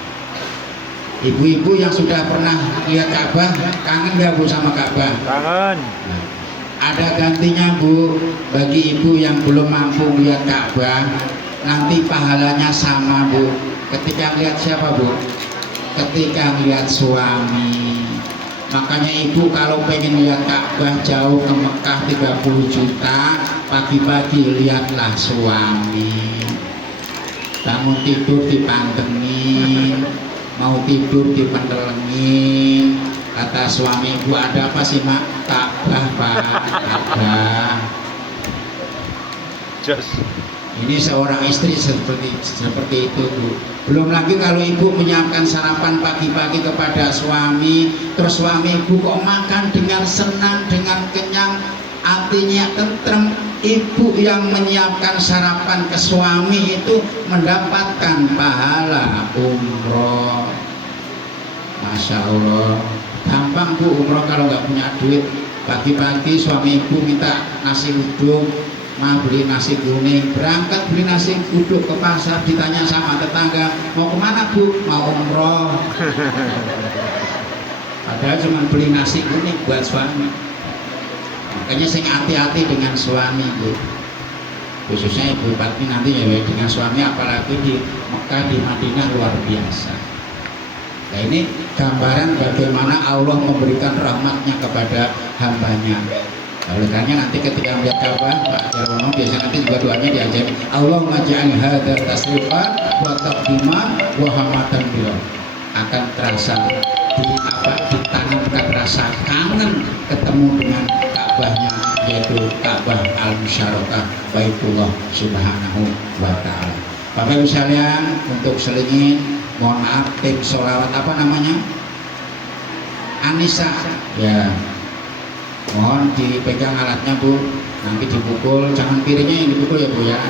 Ibu-ibu yang sudah pernah lihat Ka'bah, kangen nggak Bu sama Ka'bah? Kangen. Nah, ada gantinya Bu bagi ibu yang belum mampu lihat Ka'bah. Nanti pahalanya sama Bu. Ketika lihat siapa Bu? Ketika lihat suami. Makanya ibu kalau pengen lihat Ka'bah jauh ke Mekah 30 juta, pagi-pagi lihatlah suami. Bangun tidur dipantengin, mau tidur dipentelengin. Kata suami, ibu ada apa sih Mak? Ka'bah Pak, ada. Ini seorang istri seperti itu Bu. Belum lagi kalau ibu menyiapkan sarapan pagi-pagi kepada suami, terus suami ibu kok makan dengan senang, dengan kenyang, hatinya tentrem. Ibu yang menyiapkan sarapan ke suami itu mendapatkan pahala umroh. Masya Allah, gampang Bu umroh kalau nggak punya duit. Pagi-pagi suami ibu minta nasi uduk, mau beli nasi kuning, berangkat beli nasi uduk ke pasar, ditanya sama tetangga, mau kemana Bu? Mau umroh. Padahal cuma beli nasi kuning buat suami. Makanya saya hati-hati dengan suami Bu, khususnya Ibu Fatmi nanti ya dengan suami, apalagi di Mekah, di Madinah luar biasa. Nah ini gambaran bagaimana Allah memberikan rahmatnya kepada hambanya. Oleh karena nanti ketika melihat Ka'bah, Pak Jarwono biasanya nanti juga doanya diajarin, Allahumma ja'al hadza tasrifan wa taqdiman wa hamatan bila. Akan terasa ditanamkan rasa kangen ketemu dengan Ka'bahnya, yaitu Ka'bah Al-Musyarakah Baitullah Subhanahu wa Ta'ala. Bapak Ibu sekalian, untuk selingin, mohon maaf, tim sholawat apa namanya? Anissa ya. Mohon dipegang alatnya Bu. Nanti dipukul, jangan piringnya yang dipukul ya Bu ya.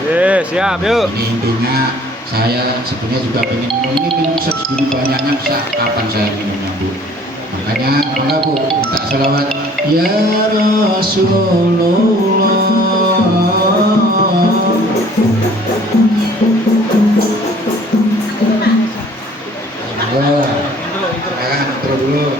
Siap, yuk. Ini intinya saya sebenarnya juga pengen minum ini, minum segini banyaknya bisa kapan saya minumnya Bu. Makanya enggak Bu, minta selawat ya Rasulullah. Silakan intro dulu.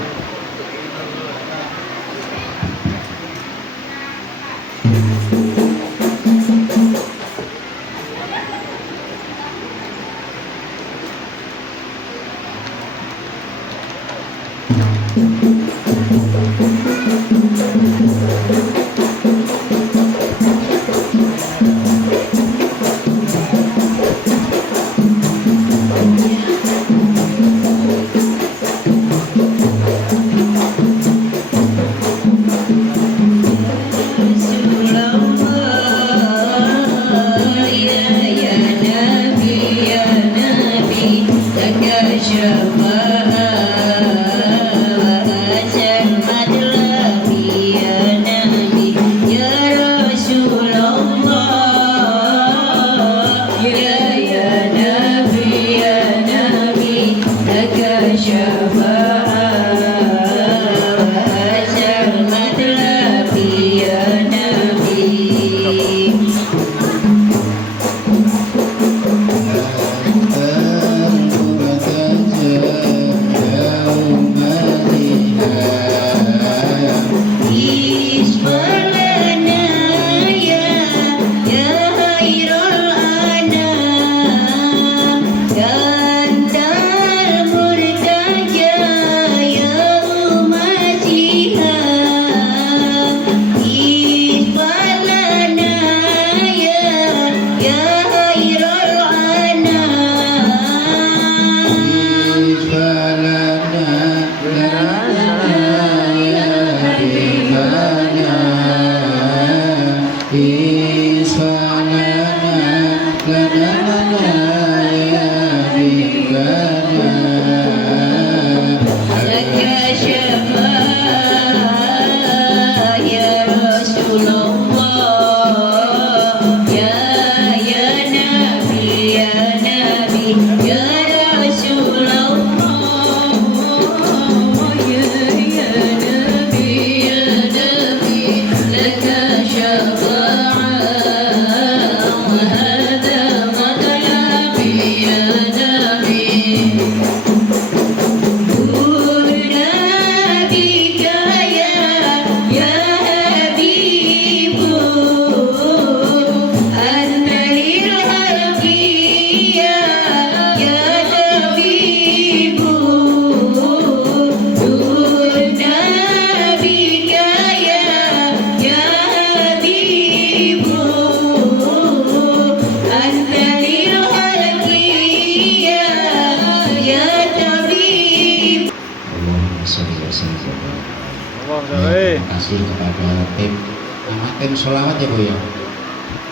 Terima kasih kepada tim sholawat ya Bu ya,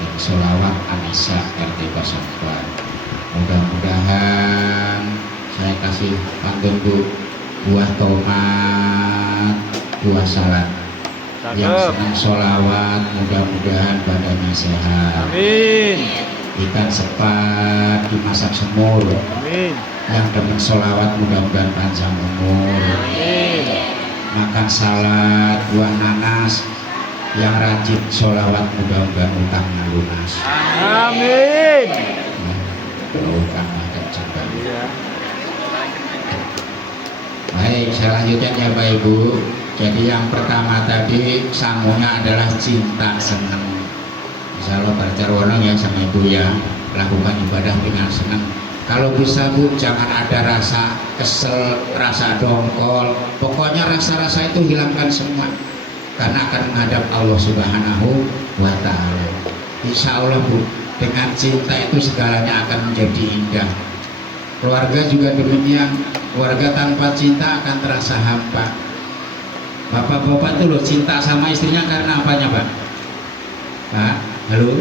tim sholawat Anissa RT 04. Mudah-mudahan saya kasih pantun Bu, buah tomat, buah salad. Yang senang sholawat mudah-mudahan badannya sehat. Amin. Ikan sepat dimasak semur. Amin. Yang demen sholawat mudah-mudahan panjang umur. Amin. Makan salad, buah nanas. Yang rajin sholawat mudah-mudahan utangnya lunas. Amin. Doakan makan coba. Iya. Baik, selanjutnya ya Bapak Ibu. Jadi yang pertama tadi sangunya adalah cinta senang. Insya Allah bercerwonong ya sama Ibu ya, lakukan ibadah dengan senang. Kalau bisa Bu, jangan ada rasa kesel, rasa dongkol. Pokoknya rasa-rasa itu hilangkan semua, karena akan menghadap Allah Subhanahu wa Ta'ala. Insya Allah Bu, dengan cinta itu segalanya akan menjadi indah. Keluarga juga demikian. Keluarga tanpa cinta akan terasa hampa. Bapak-bapak itu loh cinta sama istrinya karena apanya Pak? Pak, halo.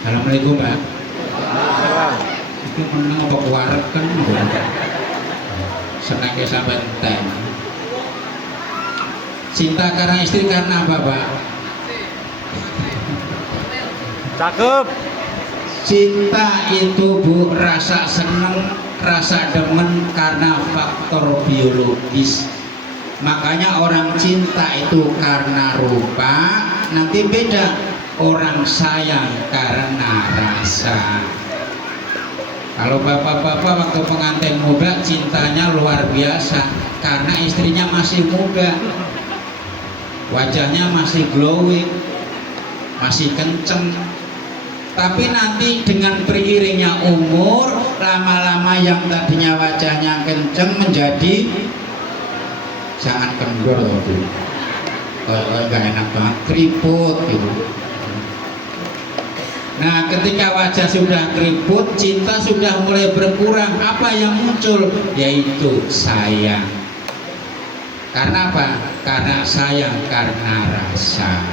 Assalamualaikum Pak. Itu menang apa kuarek kan? Senangnya sampai enteng. Cinta karena istri karena apa, Pak? Cakep. Cinta itu Bu, rasa seneng, rasa demen karena faktor biologis. Makanya orang cinta itu karena rupa, nanti beda. Orang sayang karena rasa. Kalau bapak-bapak waktu pengantin muda cintanya luar biasa karena istrinya masih muda, wajahnya masih glowing, masih kenceng. Tapi nanti dengan beriringnya umur, lama-lama yang tadinya wajahnya kenceng menjadi jangan kendor tuh, nggak enak banget, keriput gitu. Nah, ketika wajah sudah keriput, cinta sudah mulai berkurang. Apa yang muncul? Yaitu sayang. Karena apa? Karena sayang, karena rasa.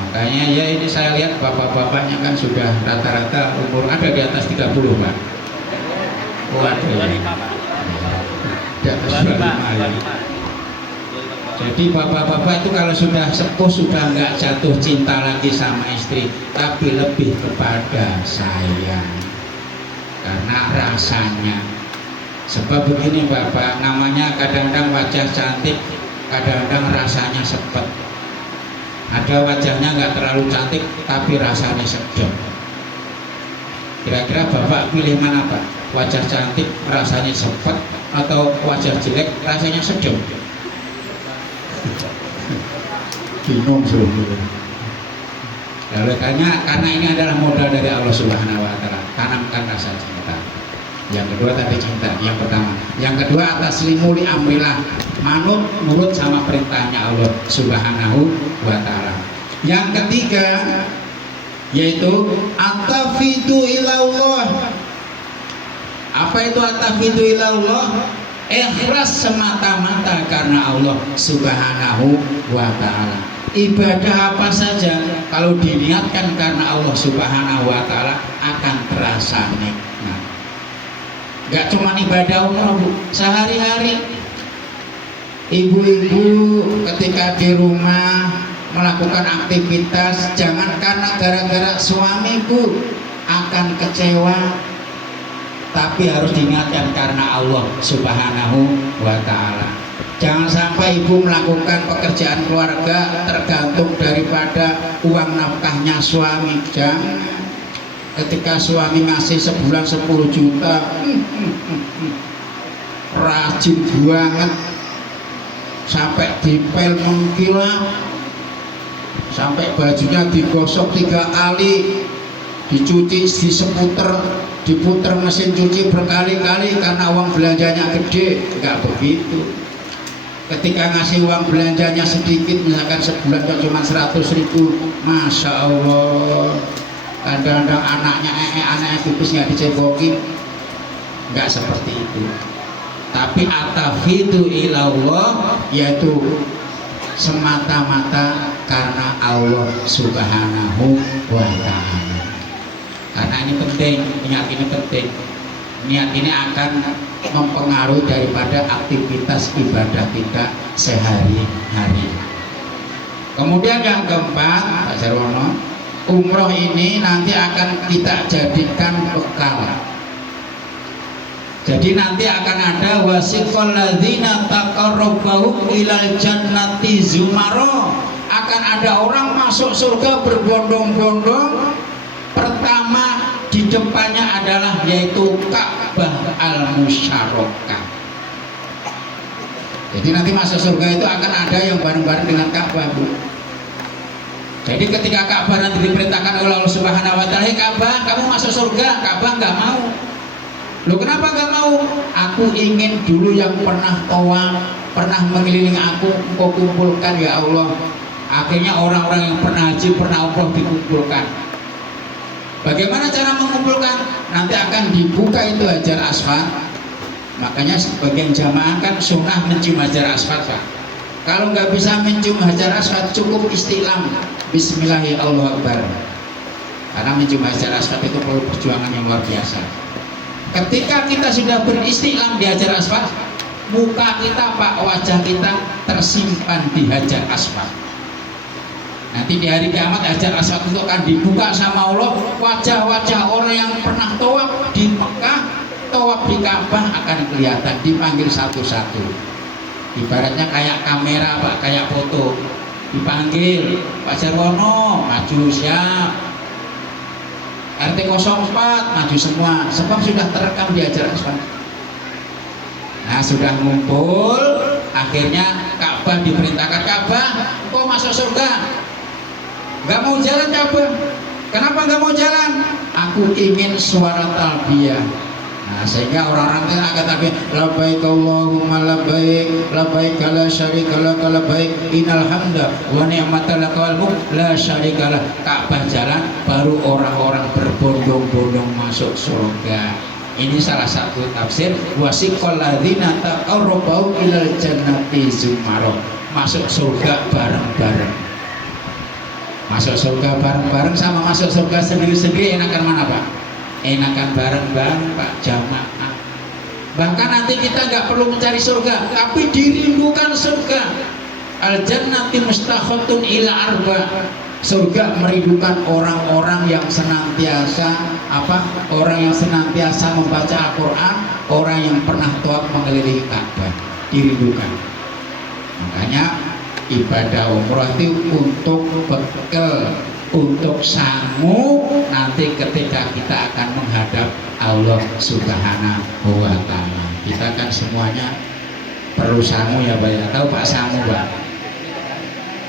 Makanya ya ini saya lihat bapak-bapaknya kan sudah rata-rata umur ada di atas 30, Pak. Waduh. Di atas 25 ya. Jadi bapak-bapak itu kalau sudah sepuh sudah nggak jatuh cinta lagi sama istri, tapi lebih kepada sayang karena rasanya. Sebab begini bapak, namanya kadang-kadang wajah cantik, kadang-kadang rasanya sepet. Ada wajahnya nggak terlalu cantik, tapi rasanya sedap. Kira-kira bapak pilih mana Pak? Wajah cantik rasanya sepet atau wajah jelek rasanya sedap? Bingung suruh. Lalu karena ini adalah modal dari Allah Subhanahu wa taala, tanamkan rasa cinta. Yang kedua tadi cinta, yang pertama. Yang kedua atas limuli amrillah, manut nurut sama perintahnya Allah Subhanahu wa taala. Yang ketiga yaitu atafidu ilallah. Apa itu atafidu ilallah? Ikhlas semata-mata karena Allah Subhanahu wa taala. Ibadah apa saja kalau diniatkan karena Allah Subhanahu wa taala akan terasa nikmat. Gak cuma ibadah umroh Bu, sehari-hari ibu-ibu ketika di rumah melakukan aktivitas, jangan karena gara-gara suami Bu akan kecewa, tapi harus diingatkan karena Allah Subhanahu wa taala. Jangan sampai ibu melakukan pekerjaan keluarga tergantung daripada uang nafkahnya suami. Jangan. Ketika suami ngasih sebulan 10 juta, rajin banget, sampai dipel mengkilap, sampai bajunya digosok 3 kali, dicuci, diputer mesin cuci berkali-kali karena uang belanjanya gede. Enggak begitu. Ketika ngasih uang belanjanya sedikit, misalkan sebulan cuma 100.000, Masya Allah, kadang-kadang anaknya pipis nggak dicekokin. Nggak seperti itu. Tapi atafidu ilallah, yaitu semata-mata karena Allah Subhanahu wa ta'ala. Karena ini penting, niat ini penting. Niat ini akan mempengaruhi daripada aktivitas ibadah kita sehari-hari. Kemudian yang keempat, Pak Sarwono, umroh ini nanti akan kita jadikan bekal. Jadi nanti akan ada wasiqal ladzina taqarrabu ilal jannati zumara. Akan ada orang masuk surga berbondong-bondong. Pertama di depannya adalah yaitu Ka'bah al-Musyarakah. Jadi nanti masuk surga itu akan ada yang bareng-bareng dengan Ka'bah Bu. Jadi ketika Ka'bah nanti diperintahkan oleh Allah Subhanahu wa taala, "Hei Ka'bah, kamu masuk surga." Ka'bah nggak mau. Loh kenapa nggak mau? Aku ingin dulu yang pernah tawaf, pernah mengelilingi aku, engkau kumpulkan ya Allah. Akhirnya orang-orang yang pernah haji, pernah umroh dikumpulkan. Bagaimana cara mengumpulkan? Nanti akan dibuka itu Hajar Aswad. Makanya sebagian jamaah kan sunnah mencium Hajar Aswad Pak. Kalau nggak bisa mencium Hajar Aswad, cukup istilam Bismillahirrahmanirrahim. Karena mencium Hajar Aswad itu perlu perjuangan yang luar biasa. Ketika kita sudah beristilam di Hajar Aswad, muka kita, Pak, wajah kita tersimpan di Hajar Aswad. Nanti di hari kiamat Hajar Aswad itu akan dibuka sama Allah. Wajah-wajah orang yang pernah tawaf di Mekah, tawaf di Ka'bah akan kelihatan, dipanggil satu-satu. Ibaratnya kayak kamera, Pak, kayak foto. Dipanggil, Pak Jarwono, maju, siap. RT 04 maju semua, sebab sudah terekam di Hajar Aswad. Nah, sudah ngumpul, akhirnya Ka'bah diperintahkan, Ka'bah, kau masuk surga. Gak mau jalan Ka'bah. Kenapa gak mau jalan? Aku ingin suara talbiyah. Nah, sehingga orang-orang itu akan talbiyah, labbaik Allahumma labbaik, labbaik la syarika lak, labbaik innal hamda wa ni'mata lak wal mulk la syarika lak. Ka'bah jalan, baru orang-orang berbondong-bondong masuk surga. Ini salah satu tafsir wasiqal ladzina taqarrabu ilal jannati zumara. Masuk surga bareng-bareng. Masuk surga bareng-bareng sama masuk surga sendiri-sendiri, enakan mana, Pak? Enakan bareng-bareng, Pak, jamaah. Bahkan nanti kita nggak perlu mencari surga, tapi dirindukan surga. Al jannati mustakhatun ila arba. Surga merindukan orang-orang yang senantiasa orang yang senantiasa membaca Al-Quran, orang yang pernah tawaf mengelilingi Ka'bah, dirindukan. Makanya ibadah umrah itu untuk bekal, untuk sangu nanti ketika kita akan menghadap Allah Subhanahu wa Ta'ala. Kita kan semuanya perlu sangu ya, Pak ya. Tahu Pak sangu, Pak?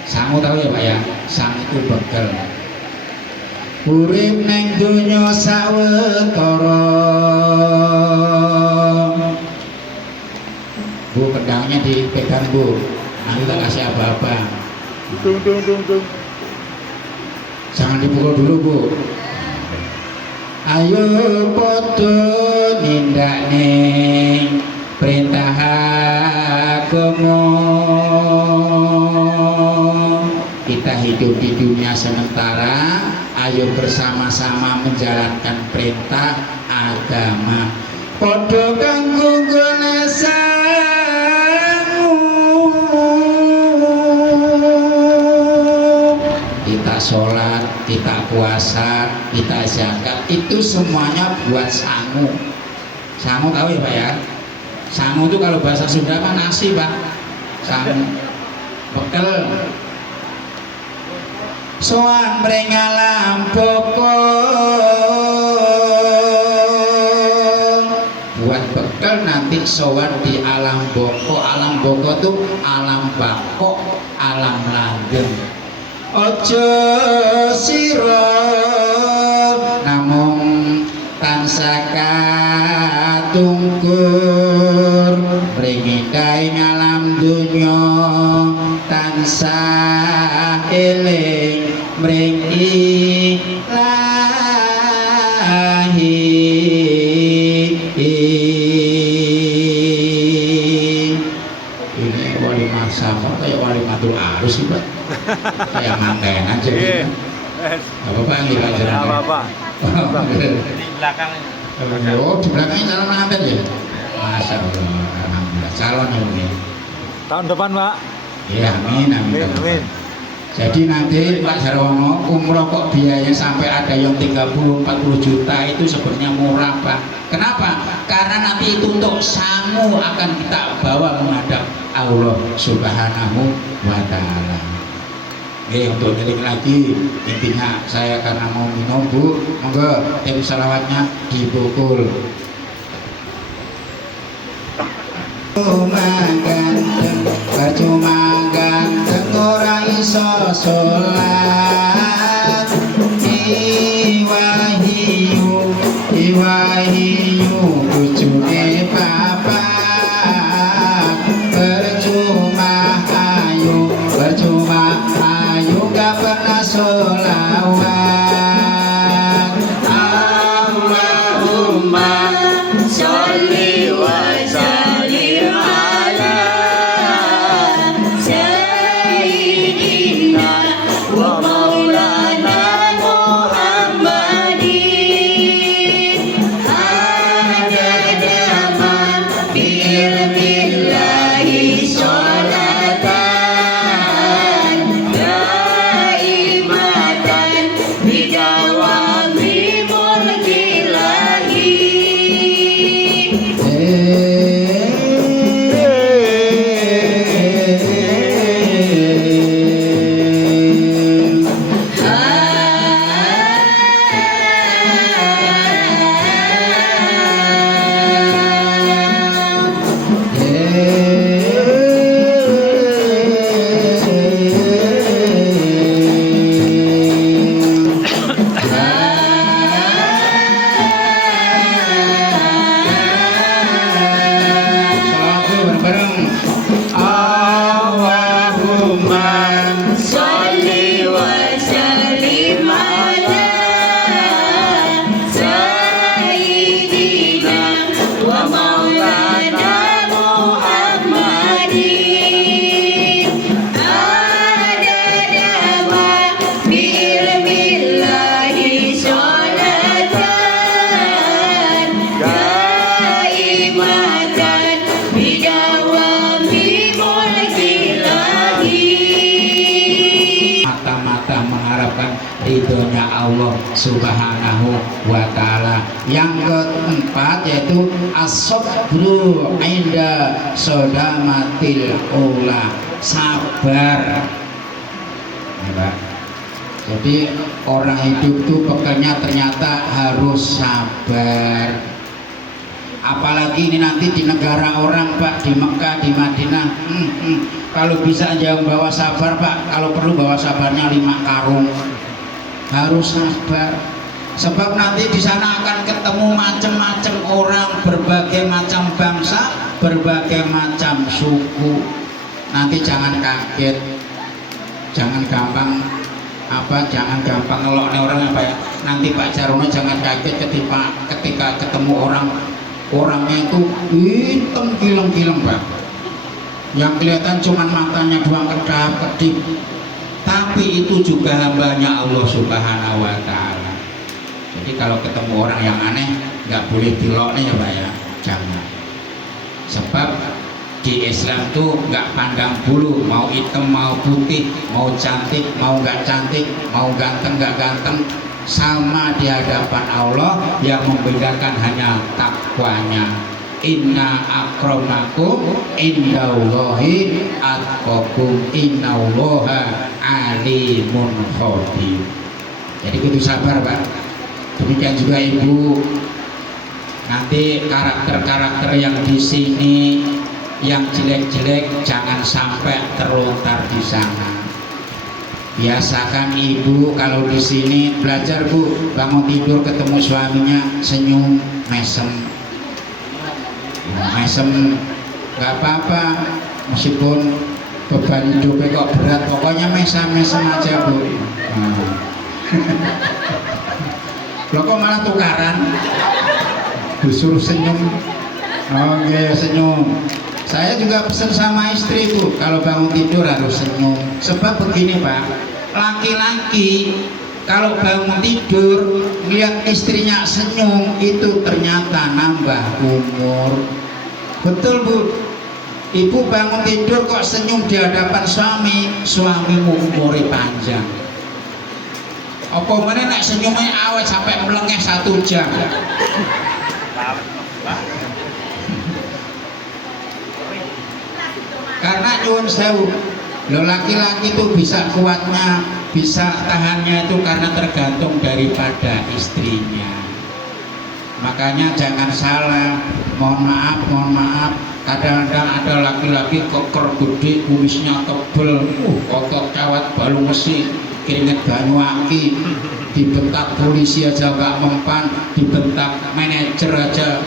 Sangu tahu ya, Pak ya? Sangu itu bekal. Urip neng dunya sawetara. Bu, pedangnya dipegang, Bu. Nanti tak kasih apa-apa. Dung. Jangan dipukul dulu, Bu. Ayo podo nindakne perintah agama. Kita hidup di dunia sementara, ayo bersama-sama menjalankan perintah agama. Podo kanggo kita sholat, kita puasa, kita zakat, itu semuanya buat sangu. Sangu tahu ya, Pak ya? Sangu itu kalau bahasa Sunda kan nasi, Pak. Sangu bekal. Soan mrengalam pokok, buat bekal nanti soan di alam boko. Alam boko itu alam bakok, alam langgeng. Ojo siro namung tansah katungkur mringindai ngalam dunya tansah eling mringi lahi. Ini wali masyarakat kayak wali matul arus sih, Pak. Kayak manten aja gitu. Gak apa-apa nih, Pak. Gak apa-apa. Di belakang. Oh, di belakangnya calon manten ya? Masya Allah, alhamdulillah. Calon ya, ini. Tahun depan, Pak. Iya, amin. Amin. Jadi nanti Pak Jarwono, umroh kok biayanya sampai ada yang 30-40 juta, itu sebenarnya murah, Pak. Kenapa? Karena nanti itu untuk sangu akan kita bawa menghadap Allah Subhanahu wa Ta'ala. Untuk ngiling lagi, intinya saya karena mau minum, Bu, monggo tim salawatnya dipukul. Percuma ganteng ora iso sholat. Iwahiyu bojone papat. Percuma ayu gak pernah sholawat. Allahumma sholli wa sallim ala sayyidina wa maulana Muhammadin. Adada ma bi ilmillah ridhonya Allah Subhanahu wa taala. Yang keempat yaitu as-sabru inda sodamatil ula, sabar. Ya, Pak. Jadi orang hidup tuh pekernya ternyata harus sabar. Apalagi ini nanti di negara orang Pak, di Mekah, di Madinah, kalau bisa jangan bawa sabar Pak, kalau perlu bawa sabarnya 5 karung. Harus sabar. Sebab nanti di sana akan ketemu macam-macam orang, berbagai macam bangsa, berbagai macam suku. Nanti jangan kaget, jangan gampang jangan gampang ngeloknya orang apa ya. Nanti Pak Jarwono jangan kaget ketika ketemu orangnya itu hitam kileng-kileng Pak. Yang kelihatan cuma matanya doang kedap-kedip, tapi itu juga hambanya Allah Subhanahu wa taala. Jadi kalau ketemu orang yang aneh nggak boleh diloknya ya Pak ya, jangan. Sebab di Islam tuh nggak pandang bulu, mau hitam mau putih, mau cantik mau nggak cantik, mau ganteng nggak ganteng, sama di hadapan Allah. Yang membedakan hanya takwanya. Inna akramakum indallahi atqakum innallaha alimun khabir. Jadi kudu sabar Pak. Demikian juga Ibu. Nanti karakter-karakter yang di sini yang jelek-jelek jangan sampai terlontar di sana. Biasakan Ibu kalau di sini belajar Bu, bangun tidur ketemu suaminya senyum, mesem, nggak apa-apa, meskipun beban hidupnya kok berat, pokoknya mesem aja Bu. Loh kok malah tukaran? Disuruh senyum. Oke, senyum. Saya juga pesan sama istri Bu, kalau bangun tidur harus senyum. Sebab begini Pak, laki-laki kalau bangun tidur lihat istrinya senyum itu ternyata nambah umur. Betul Bu. Ibu bangun tidur kok senyum di hadapan suamimu umurnya panjang. Apa mana nak senyumnya awet sampai melengeh 1 jam. Karena nyuwun sewu, lo laki-laki itu bisa kuatnya, bisa tahannya itu karena tergantung daripada istrinya. Makanya jangan salah, mohon maaf, kadang-kadang ada laki-laki koker gede, kumisnya tebel, otot cawat balu mesi, keringet banyu aki, dibentak polisi aja gak mempan, dibentak manajer aja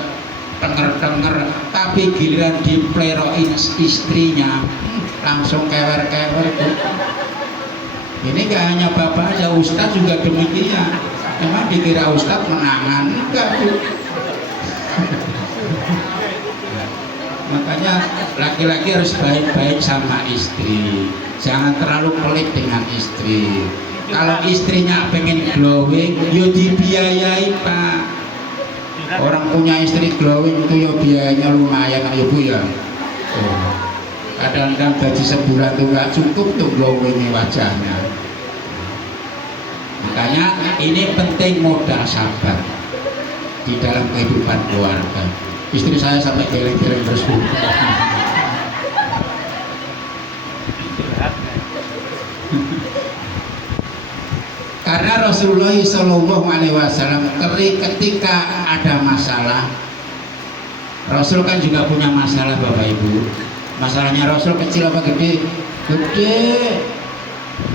denger, tapi giliran dipleroin istrinya langsung kewer-kewer Bu. Ini gak hanya bapak aja, ustadz juga demikian. Emang dikira ustadz menangan? Enggak Bu. Makanya laki-laki harus baik-baik sama istri, jangan terlalu pelit dengan istri. Kalau istrinya pengen glowing, yo dibiayai Pak. Orang punya istri glowing itu ya biayanya lumayan ya Bu ya. Kadang-kadang gaji sebulan tuh nggak cukup tuh glowing wajahnya. Makanya ini penting modal sabar di dalam kehidupan keluarga. Istri saya sampai geleng-geleng terus Bu. Karena Rasulullah SAW ketika ada masalah, Rasul kan juga punya masalah Bapak Ibu. Masalahnya Rasul kecil apa gede? Gede.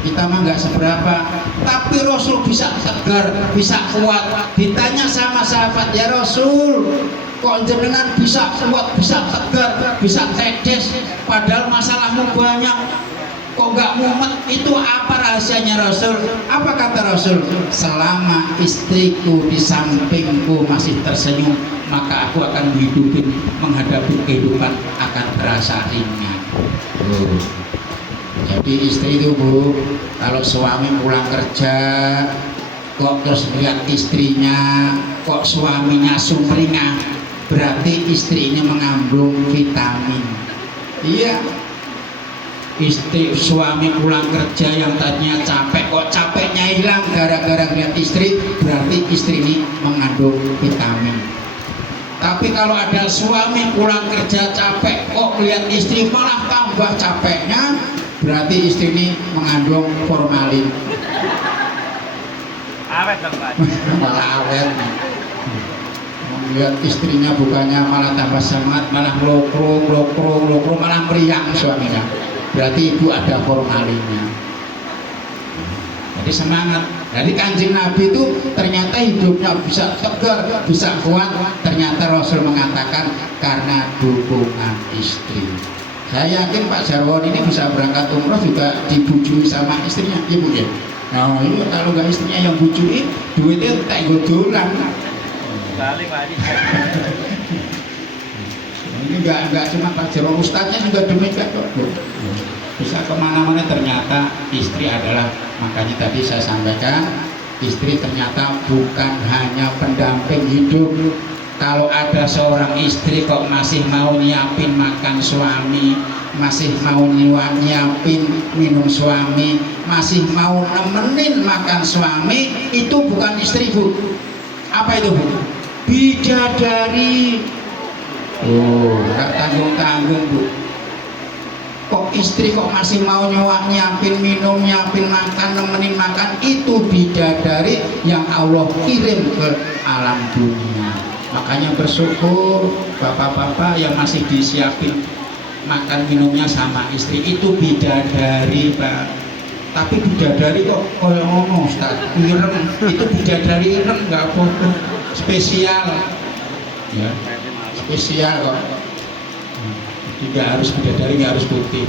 Kita mah nggak seberapa, tapi Rasul bisa tegar, bisa kuat. Ditanya sama sahabat, ya Rasul, kok jenengan bisa kuat, bisa tegar, bisa tedes, padahal masalahmu banyak. Kok nggak mumet? Itu apa rahasianya Rasul? Apa kata Rasul? Selama istriku di sampingku masih tersenyum, maka aku akan menghadapi kehidupan akan terasa ringan. Jadi istri itu Bu, kalau suami pulang kerja kok terus lihat istrinya, kok suaminya sumringah, berarti istrinya mengandung vitamin. Iya. Istri suami pulang kerja yang tadinya capek, kok capeknya hilang gara-gara istri, berarti istri ini mengandung vitamin. Tapi kalau ada suami pulang kerja capek, kok lihat istri malah tambah capeknya, berarti istri ini mengandung formalin. Awet dong Pak. Malah awet. Lihat istrinya bukannya malah tambah semangat, malah ngelokro, malah meriang suaminya. Berarti ibu ada formalinnya. Jadi semangat. Jadi Kanjeng Nabi itu ternyata hidupnya bisa tegar, bisa kuat. Ternyata Rasul mengatakan karena dukungan istri. Saya yakin Pak Jarwon ini bisa berangkat umroh juga dibujui sama istrinya, ibu ya. Nah ini kalau nggak istrinya yang bujui, duitnya tak godolan. Balik Pak Haji. Ini nggak cuma Pak Jarwon, ustadznya juga demikian kok. Bisa kemana-mana. Ternyata istri adalah, makanya tadi saya sampaikan, istri ternyata bukan hanya pendamping hidup. Kalau ada seorang istri kok masih mau nyiapin makan suami, masih mau nyiapin minum suami, masih mau nemenin makan suami, itu bukan istri, Bu. Apa itu, Bu? Bidadari. Oh, nggak tanggung-tanggung, Bu. Kok istri kok masih mau nyiapin minum, nyiapin makan, nemenin makan, itu bidadari yang Allah kirim ke alam dunia. Makanya bersyukur bapak-bapak yang masih disiapin makan minumnya sama istri, itu bidadari, Pak. Tapi bidadari kok koyo ngono, Ustaz. Ireng, itu bidadari ireng, nggak foto spesial. Ya, spesial kok. Tidak harus bidadari, nggak harus putih.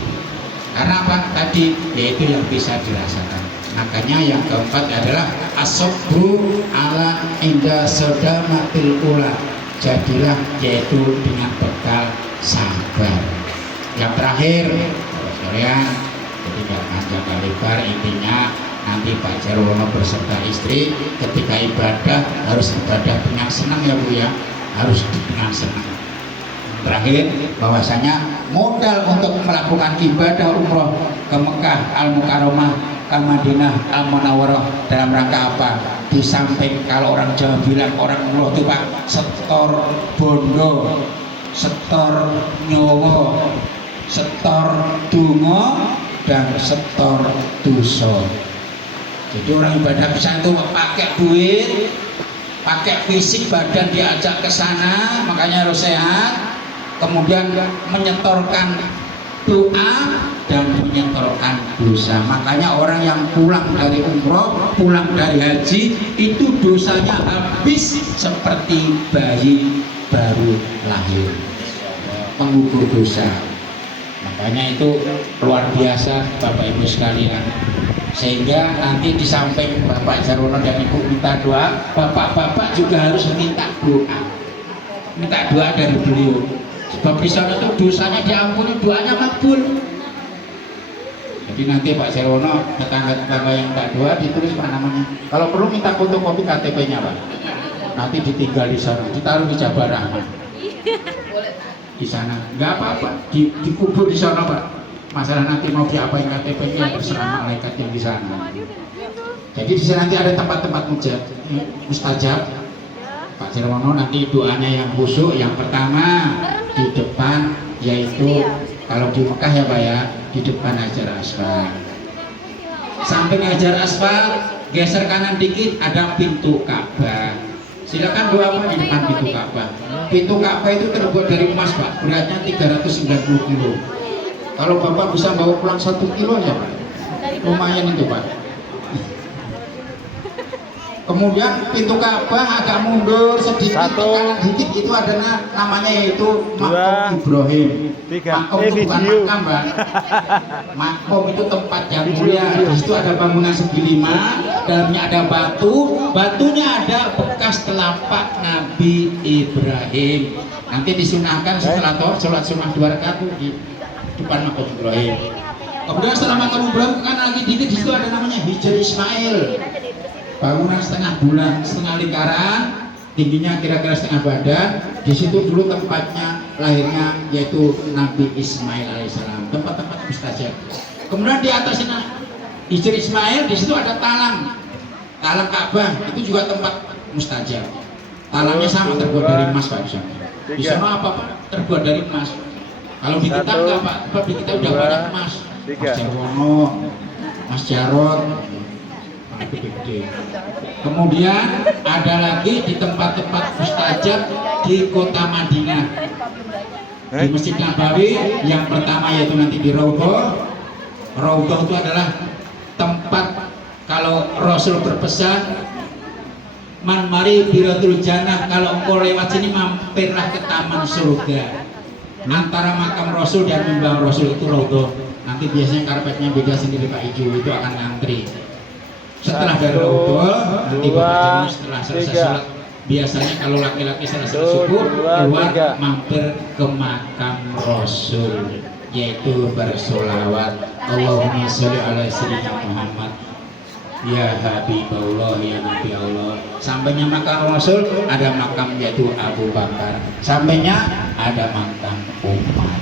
Karena apa? Tadi yaitu yang bisa dirasakan. Makanya yang keempat adalah as-sabru ala inda sodamatil ula. Jadilah yaitu dengan bekal sabar. Yang terakhir, sekalian, jadi nggak panjang kali lebar, intinya nanti Pak Jarwono beserta istri ketika ibadah harus ibadah dengan senang ya Bu ya, harus dengan senang. Terakhir, bahwasanya modal untuk melakukan ibadah umroh ke Mekah Al-Mukarramah, ke Madinah Al-Munawwarah dalam rangka apa? Di samping kalau orang Jawa bilang orang umroh itu Pak, setor bondo, setor nyowo, setor dungo, dan setor dosa. Jadi orang ibadah ke sana itu pakai duit, pakai fisik badan diajak ke sana, makanya harus sehat. Kemudian menyetorkan doa dan menyetorkan dosa. Makanya orang yang pulang dari umroh, pulang dari haji, itu dosanya habis seperti bayi baru lahir, mengukur dosa. Makanya itu luar biasa Bapak Ibu sekalian. Sehingga nanti di samping Bapak Jarwono dan Ibu minta doa, bapak-bapak juga harus minta doa. Minta doa dari beliau. Sebab di sana itu dosanya diampuni, doanya makbul. Jadi nanti Pak Jarwono, tetangga-tetangga yang minta doa ditulis Pak namanya. Kalau perlu minta fotokopi KTP-nya Pak. Nanti ditinggal di sana, ditaruh di Jabal Rahman. Di sana, nggak apa-apa, dikubur di sana Pak. Masalah nanti mau diapain KTP-nya terserah malaikat yang di sana. Jadi di sana nanti ada tempat-tempat mustajab. Pak Jarwono nanti doanya yang khusyuk. Yang pertama di depan, yaitu kalau di Mekah ya Pak ya, di depan Hajar Aswad. Samping Hajar Aswad, geser kanan dikit ada pintu Ka'bah. Silakan doa Pak di depan pintu Ka'bah. Pintu Ka'bah itu terbuat dari emas Pak, beratnya 390 kilo. Kalau Bapak bisa bawa pulang 1 kilo ya Pak, lumayan itu Pak. Kemudian pintu Ka'bah agak mundur sedikit, kanan dikit, itu ada namanya yaitu Makom Ibrahim. Makom itu bukan makam Pak. Makom itu tempat yang mulia. Di situ ada bangunan segi 5, dalamnya ada batu, batunya ada bekas telapak Nabi Ibrahim. Nanti disunahkan setelah sholat sunnah 2 rakaat di depan Makom Ibrahim. Kemudian setelah Makom Ibrahim kan lagi dikit, di situ ada namanya Hijr Ismail. Bangunan setengah bulan, setengah lingkaran, tingginya kira-kira setengah badan. Di situ dulu tempatnya lahirnya yaitu Nabi Ismail alaihissalam, tempat-tempat mustajab. Kemudian di atasnya Hijr Ismail, di situ ada talang. Talang Ka'bah itu juga tempat mustajab. Talangnya sama terbuat dari emas Pak Ustaz. Di sana apa Pak? Terbuat dari emas. Kalau di kita enggak Pak, sebab di kita udah banyak emas. Mas Jarwono, Mas Jarot, gede. Kemudian ada lagi di tempat-tempat mustajab di kota Madinah. Di Masjid Nabawi yang pertama yaitu nanti di Raudhah. Raudhah itu adalah tempat kalau Rasul berpesan, man mari biratul jannah, kalau engkau lewat sini mampirlah ke taman surga. Antara makam Rasul dan mimbar Rasul itu Raudhah. Nanti biasanya karpetnya beda sendiri Pak Ijo, itu akan ngantri. Setelah dari Raudhah, nanti Bapak Jenis setelah selesai sholat, biasanya kalau laki-laki selesai subuh keluar mampir ke makam Rasul, yaitu bersolawat Allahumma sholli ala sayyidina Muhammad ya Habibullah ya Nabi Allah. Sampainya makam Rasul ada makam yaitu Abu Bakar, sampainya ada makam Umar.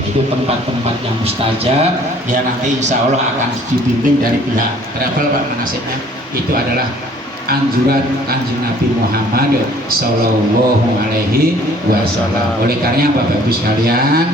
Itu tempat-tempat yang mustajab ya, nanti insya Allah akan dibimbing dari pihak travel Pak manasiknya. Itu adalah anjuran Kanjeng Nabi Muhammad Sallallahu Alaihi Wasallam. Oleh karenanya Bapak Ibu sekalian,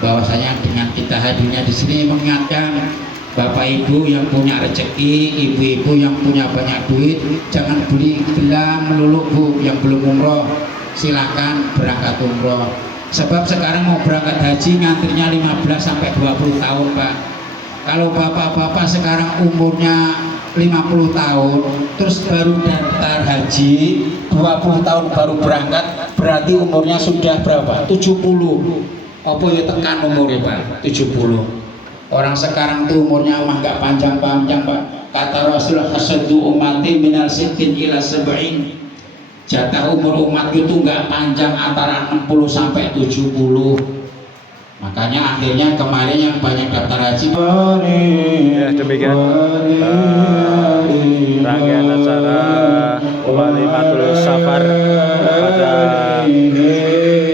bahwasanya dengan kita hadirnya di sini mengingatkan Bapak Ibu yang punya rezeki, ibu-ibu yang punya banyak duit, jangan beli gelang melulu Bu. Yang belum umroh silakan berangkat umroh. Sebab sekarang mau berangkat haji ngantrinya 15 sampai 20 tahun Pak. Kalau bapak-bapak sekarang umurnya 50 tahun terus baru daftar haji 20 tahun baru berangkat, berarti umurnya sudah berapa? 70. Apa ya tekan umurnya Pak? 70. Orang sekarang tuh umurnya mah gak panjang-panjang Pak. Kata Rasulullah hasaddu ummati minal sittin ila sab'in. Jatah umur umat itu gak panjang, antara 60 sampai 70. Makanya akhirnya kemarin yang banyak daftar haji. Ya, demikian rangkaian acara Walimatul Safar pada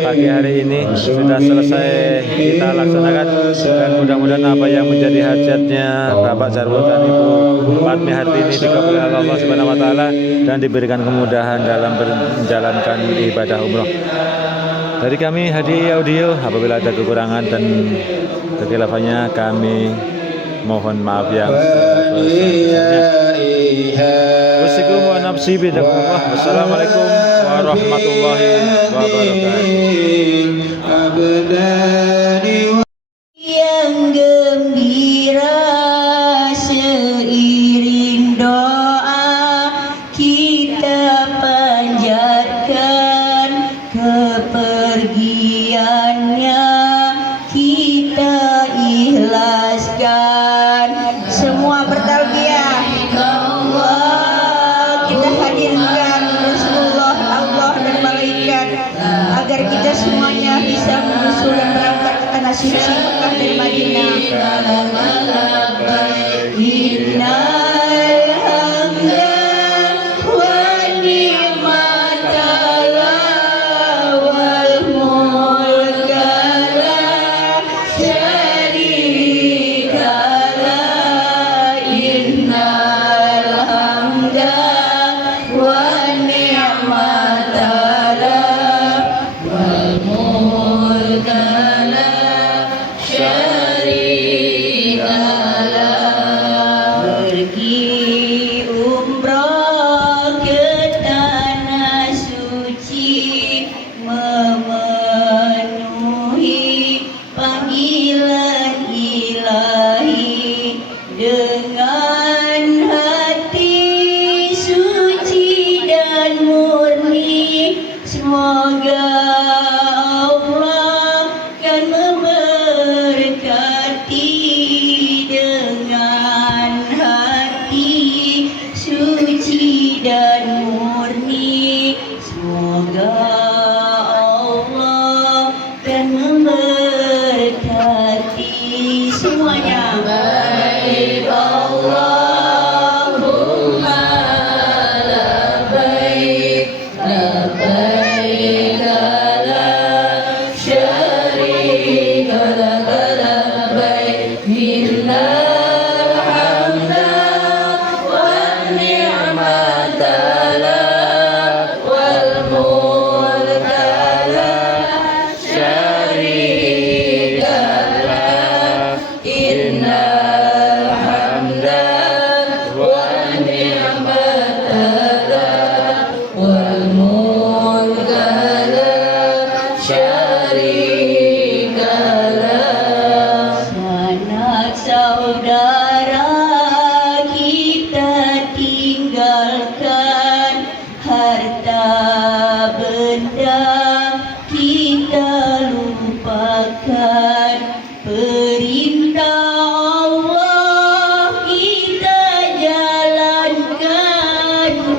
pagi hari ini sudah selesai kita laksanakan, dan mudah-mudahan apa yang menjadi hajatnya Bapak Jarwo dan Ibu Fatmi Hartini dikabulkan oleh Allah Subhanahu wa taala dan diberikan kemudahan dalam menjalankan ibadah umroh. Dari kami Hadi Audio, apabila ada kekurangan dan kekhilafannya kami mohon maaf yang sebesar-besarnya. Wassalamualaikum warahmatullahi wabarakatuh. Yang gembira seiring doa kita panjatkan kepergiannya, kita ikhlaskan semua bertalbiyah Allah. Kita hadirkan Rasulullah, Allah dan malaikat agar kita semuanya bisa menyusul dan berangkat ke tanah suci Mekah dan Madinah. Innal hamda wan ni'mata wal mulka la syarika lah. Innal hamda wan ni'mata wal mulka la syarika lah. Pergi umrah ke tanah suci, memenuhi panggilan ilahi dengan hati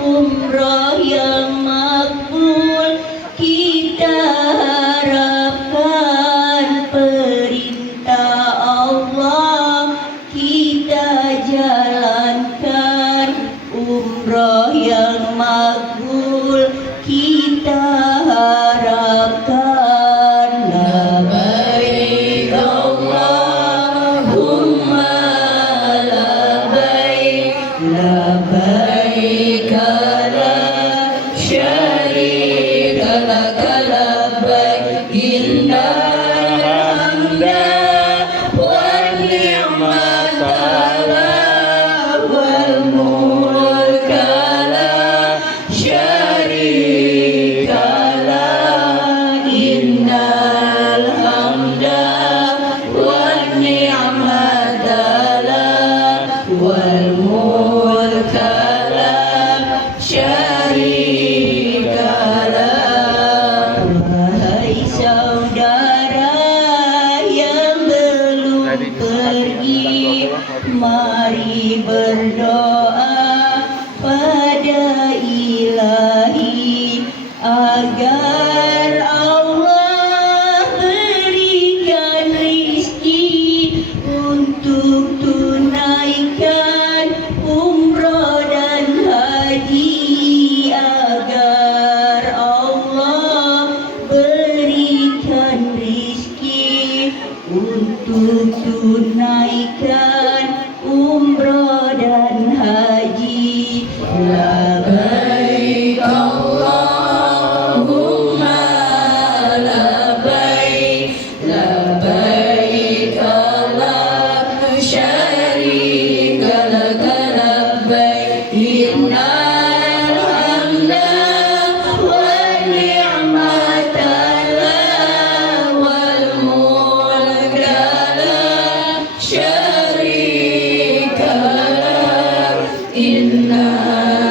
umrah yang makbul. Kita harapkan perintah Allah, kita jalankan umrah yang makbul. Kita harapkan labbaik Allahumma labbaik, labbaik la syarika laka labbaik, innal hamda wan ni'mata lak wal mulka la syarika lak, innal hamda wan ni'mata lak wal mulka la syarika lak. Wahai saudara yang belum pergi, mari berdoa pada Ilahi agar Allah berikan rizki untuk tunaikan umrah dan haji, agar Allah berikan rizki untuk tunaikan umrah dan haji. Labbaik Allahumma labbaik, labbaik la syarika laka labbaik, innal hamda wan ni'mata lak wal mulka la syarika lak, innal